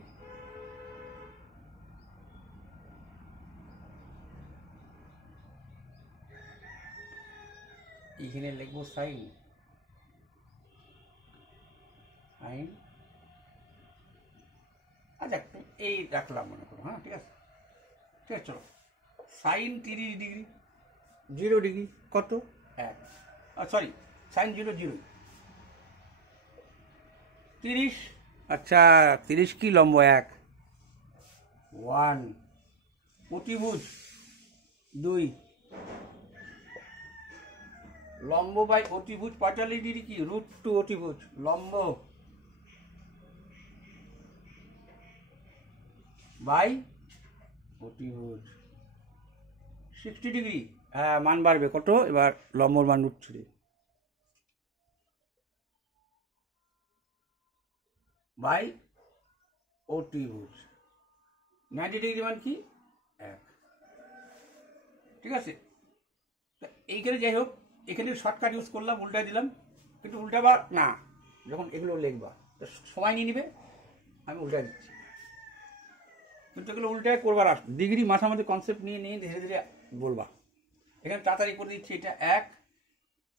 এখানে লিখবো সাইন, সাইন, আচ্ছা এই রাখলাম মনে করো, হ্যাঁ ঠিক আছে, ঠিক আছে চলো। সাইন 30 ডিগ্রি, 0 ডিগ্রি কত? 1, সরি সাইন 0 0 30, আচ্ছা 30 কি লম্ব? 1 অতিভুজ 2, লম্ব বাই অতিভুজ 45 ডিগ্রি কি? √2 অতিভুজ, লম্ব বাই অতিভুজ 60 ডিগ্রি। হ্যাঁ মান বাড়বে কত? এবার লম্বর মান √3 বাই অতিভুজ 90 ডিগ্রি মান কি? 1। ঠিক আছে, এইখানে যাই হোক, এখানে শর্টকাট ইউজ করলাম, উল্টায় দিলাম, কিন্তু উল্টাবার না, যখন এগুলো লিখবা তো সময় নিয়ে নিবে, আমি উল্টায় দিচ্ছি, কিন্তু এগুলো উল্টায় করবার আস, ডিগ্রি মাথার মধ্যে কনসেপ্ট নিয়ে নিয়ে ধীরে ধীরে বলবা। এখানে তাড়াতাড়ি করে দিচ্ছি, এটা 1,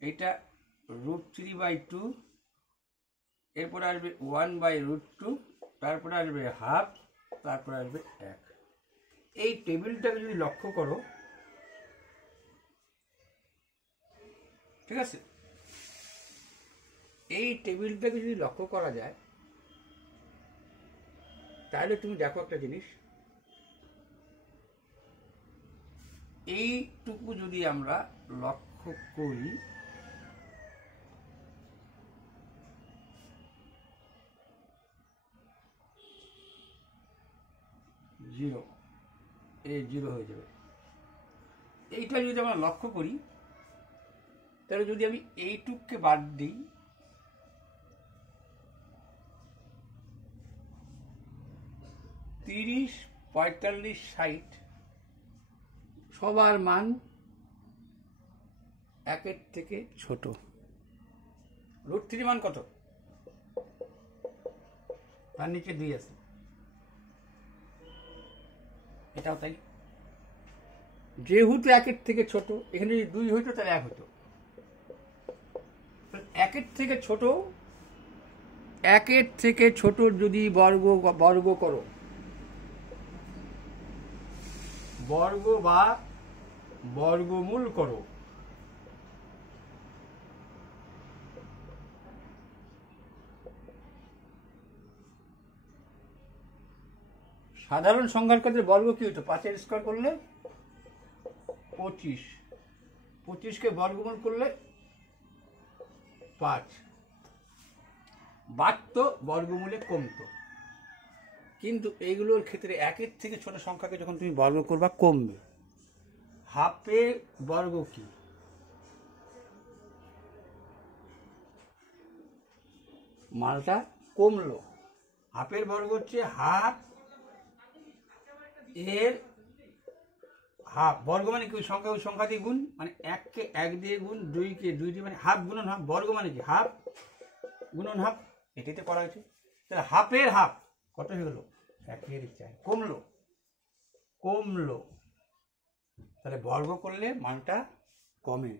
এইটা √3/2, এরপরে আসবে 1/√2, তারপরে আসবে হাফ, তারপরে আসবে 1। এই টেবিলটাকে যদি লক্ষ্য করো, ঠিক আছে, এই টেবিলটাকে যদি লক্ষ্য করা যায়, তাহলে তুমি দেখো একটা জিনিস, এইটুকু যদি আমরা লক্ষ্য করি, জিরো, এই 0 হয়ে যাবে। এইটা যদি আমরা লক্ষ্য করি, তাহলে যদি আমি এইটুককে বাদ দিই, তিরিশ, 45, 60 সবার মান 1-এর থেকে ছোট। √3 মান কত? তার নিচে 2 আছে, এটাও তাই। যেহেতু 1-এর থেকে ছোট, এখানে যদি 2 হইতো তাহলে 1 হতো। 1-এর থেকে ছোট, 1-এর থেকে ছোট যদি বর্গ করো, বর্গ বা বর্গমূল করো, সাধারণ সংখ্যার ক্ষেত্রে বর্গ কি হতো? 5-এর স্কয়ার করলে 25, 25কে বর্গমূল করলে 5, বাড়তো বর্গমূলে কমতো। কিন্তু এইগুলোর ক্ষেত্রে 1-এর থেকে ছোট সংখ্যাকে যখন তুমি বর্গ করবা, কমবে। হাফের বর্গ কি? মানটা কমলো। হাফের বর্গ হচ্ছে হাফ এর হাফ, বর্গ মানে কি? ওই সংখ্যা দিয়ে গুণ, মানে 1-কে 1 দিয়ে গুণ, 2-কে 2 দিয়ে, মানে হাফ গুণন হাফ। বর্গ মানে কি? হাফ গুণন হাফ, এটাতে করা হয়েছে। তাহলে হাফের হাফ কত হয়ে গেল? 1-এর 4, কমলো। কমলো, তাহলে বর্গ করলে মানটা কমে।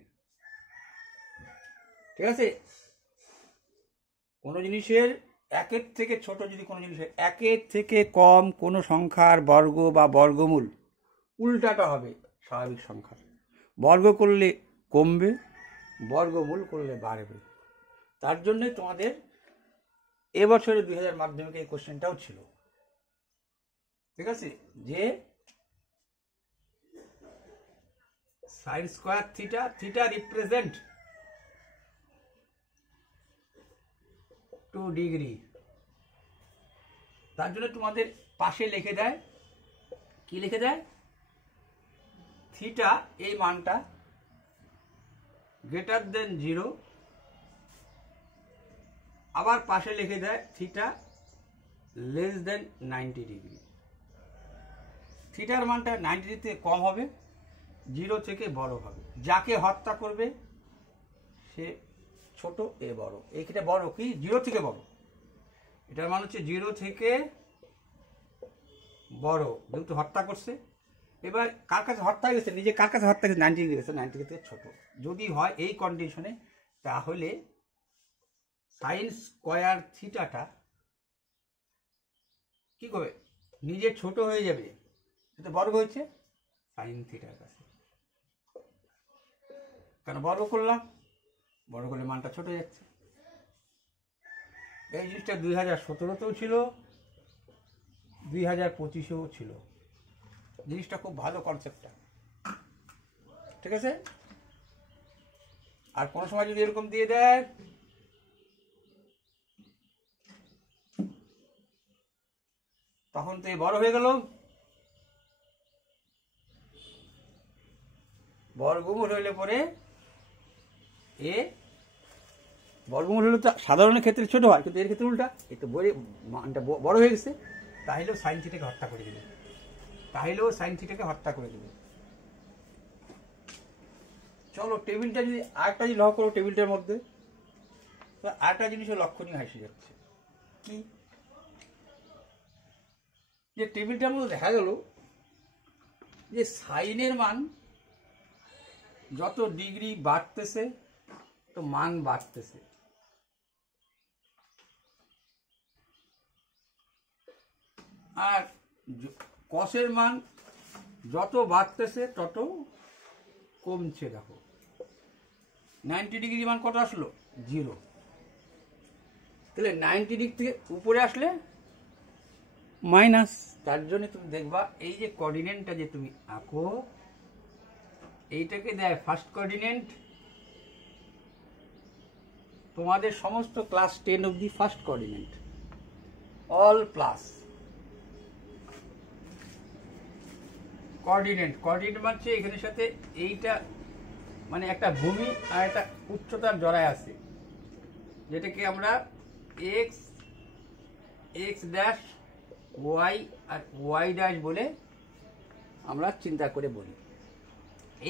ঠিক আছে, কোনো জিনিসের একের থেকে ছোট, যদি কোনো জিনিসের একের থেকে কম কোনো সংখ্যার বর্গ বা বর্গমূল, উল্টাটা হবে স্বাভাবিক সংখ্যার। বর্গ করলে কমবে, বর্গমূল করলে বাড়বে। তার জন্যে তোমাদের এবছরে 2000 মাধ্যমিকে এই কোশ্চেনটাও ছিল। ঠিক আছে, যে sine square theta, theta represent 2 degree. তার জন্য তোমাদের পাশে লিখে দেয়, কি লিখে দেয়, থিটা এই মানটা গ্রেটার দেন 0, আবার পাশে লিখে দেয় থিটা লেস দেন 90 ডিগ্রি। থিটার মানটা 90 ডিগ্রি থেকে কম হবে, 0 থেকে বড় হবে। যাকে হত্যা করবে সে ছোট, এ বড়। এইটা বড় কি 0 থেকে বড়, এটার মান হচ্ছে 0 থেকে বড়, যেহেতু হত্যা করছে। এবার কার কাছে হত্যা হয়ে গেছে, নিজে কার কাছে হত্যা গেছে, 90 ডিগ্রি গেছে, 90 ডিগ্রি থেকে ছোট যদি হয় এই কন্ডিশনে, তাহলে সাইন স্কোয়ার থিটাটা কি করবে, নিজে ছোট হয়ে যাবে, এটা বর্গ হয়েছে সাইন থিটার কাছে। কেন বর্গ করলাম, বর্গ করলে মানটা ছোট হয়ে যাচ্ছে। এই জিনিসটা 2017তেও ছিল, 2025এও ছিল। জিনিসটা খুব ভালো কনসেপ্টটা। ঠিক আছে, আর কোনো সময় যদি এরকম দিয়ে দেয়, তখন তো বড় হয়ে গেল, বর্গমূল হইলে পরে এ বর্গমূল হলে তো সাধারণের ক্ষেত্রে ছোট হয়, কিন্তু এর ক্ষেত্রে উল্টা, একটু মানটা বড় হয়ে গেছে, তাহলেও সাইন থিটাকে হত্যা করে দেবে, তাহলেও সাইন থিটাকে হত্যা করে দেবে। চলো টেবিলটা যদি আরেকটা যদি লক্ষ্য করো, টেবিলটার মধ্যে আরেকটা জিনিসও লক্ষণীয় এসে যাচ্ছে, কি যে টেবিলটার মধ্যে দেখা গেল যে সাইনের মান যত ডিগ্রি বাড়তেছে তো মান বাড়তেছে, আর কসের মান যত বাড়তেছে তত কমছে। দেখো 90 ডিগ্রি মান কত আসলো, 0। তাহলে 90 ডিগ্রি থেকে উপরে আসলে মাইনাস। তার জন্য তুমি দেখবা এই যে কোঅর্ডিনেটটা যে তুমি আঁকো, এইটাকে দেয় ফার্স্ট কোঅর্ডিনেট। তোমাদের সমস্ত ক্লাস 10 অবধি first coordinate, all plus coordinate. Coordinate মানে এখানের সাথে এইটা মানে একটা ভূমি আর একটা উচ্চতার জড়ায় আছে, যেটাকে আমরা এক্স, এক্স ড্যাশ, ওয়াই আর ওয়াই ড্যাশ বলে আমরা চিন্তা করে বলি।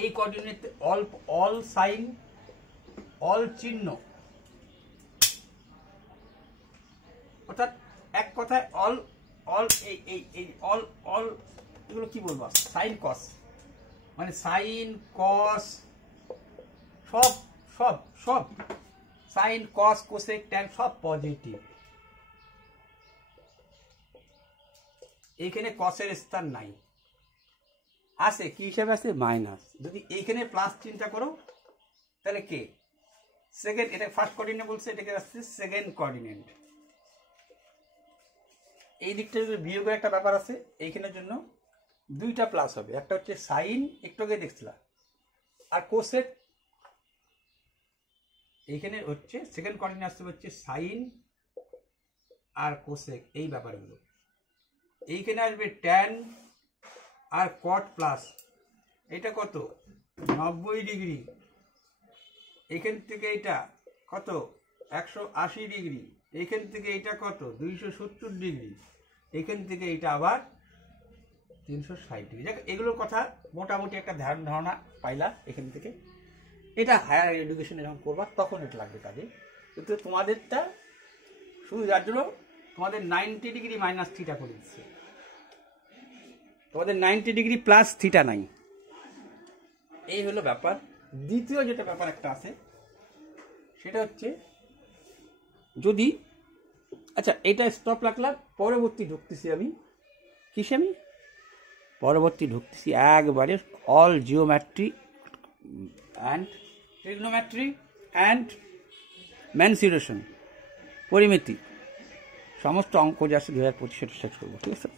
এই coordinate all, all sign, all চিহ্ন, অর্থাৎ এক কথায় অল, অল এই এই এই অল, অল এগুলো কি বলবো, সাইন কস, মানে সাইন কস সব সব সব সাইন কস কোসেক ট্যান সব পজিটিভ। এইখানে কসের স্থান নাই, আছে কি হিসাবে আছে, মাইনাস। যদি এইখানে প্লাস চিন্তা করো তাহলে কে সেকেন্ড, এটা ফার্স্ট কোঅর্ডিনেট বলছে, এটাকে আসছে সেকেন্ড কোঅর্ডিনেট। এই দিকটা যদি বিয়োগের একটা ব্যাপার আছে, এইখানের জন্য দুইটা প্লাস হবে, একটা হচ্ছে সাইন, একটু আগে দেখছিলাম, আর কোসেক। এইখানে হচ্ছে সেকেন্ড কোঅর্ডিনেট আসছে হচ্ছে সাইন আর কোসেক, এই ব্যাপারগুলো। এইখানে আসবে ট্যান আর কট প্লাস, এটা কত 90 ডিগ্রি, এখান থেকে এটা কত 180 ডিগ্রি, এখান থেকে এটা কত 270 ডিগ্রি, এখান থেকে এটা আবার 360 ডিগ্রি। দেখ এগুলোর কথা মোটামুটি একটা ধারণা পাইলা এখান থেকে। এটা হায়ার এডুকেশনে যখন করবা তখন এটা লাগবে কাজে, কিন্তু তোমাদেরটা শুধু যার জন্য তোমাদের 90 ডিগ্রি মাইনাস থিটা করে দিচ্ছে। তোমাদের 90 ডিগ্রি প্লাস থিটা নাই। এই হলো ব্যাপার। দ্বিতীয় যেটা ব্যাপার একটা আছে সেটা হচ্ছে যদি, আচ্ছা এটা স্টপ রাখলাম, পরবর্তী ঢুকতেছি আমি কিসে, আমি পরবর্তী ঢুকতেছি একবারে all geometry and trigonometry and mensuration, পরিমিতি, সমস্ত অঙ্ক যা আছে 2025 শেষ করবো, ঠিক আছে।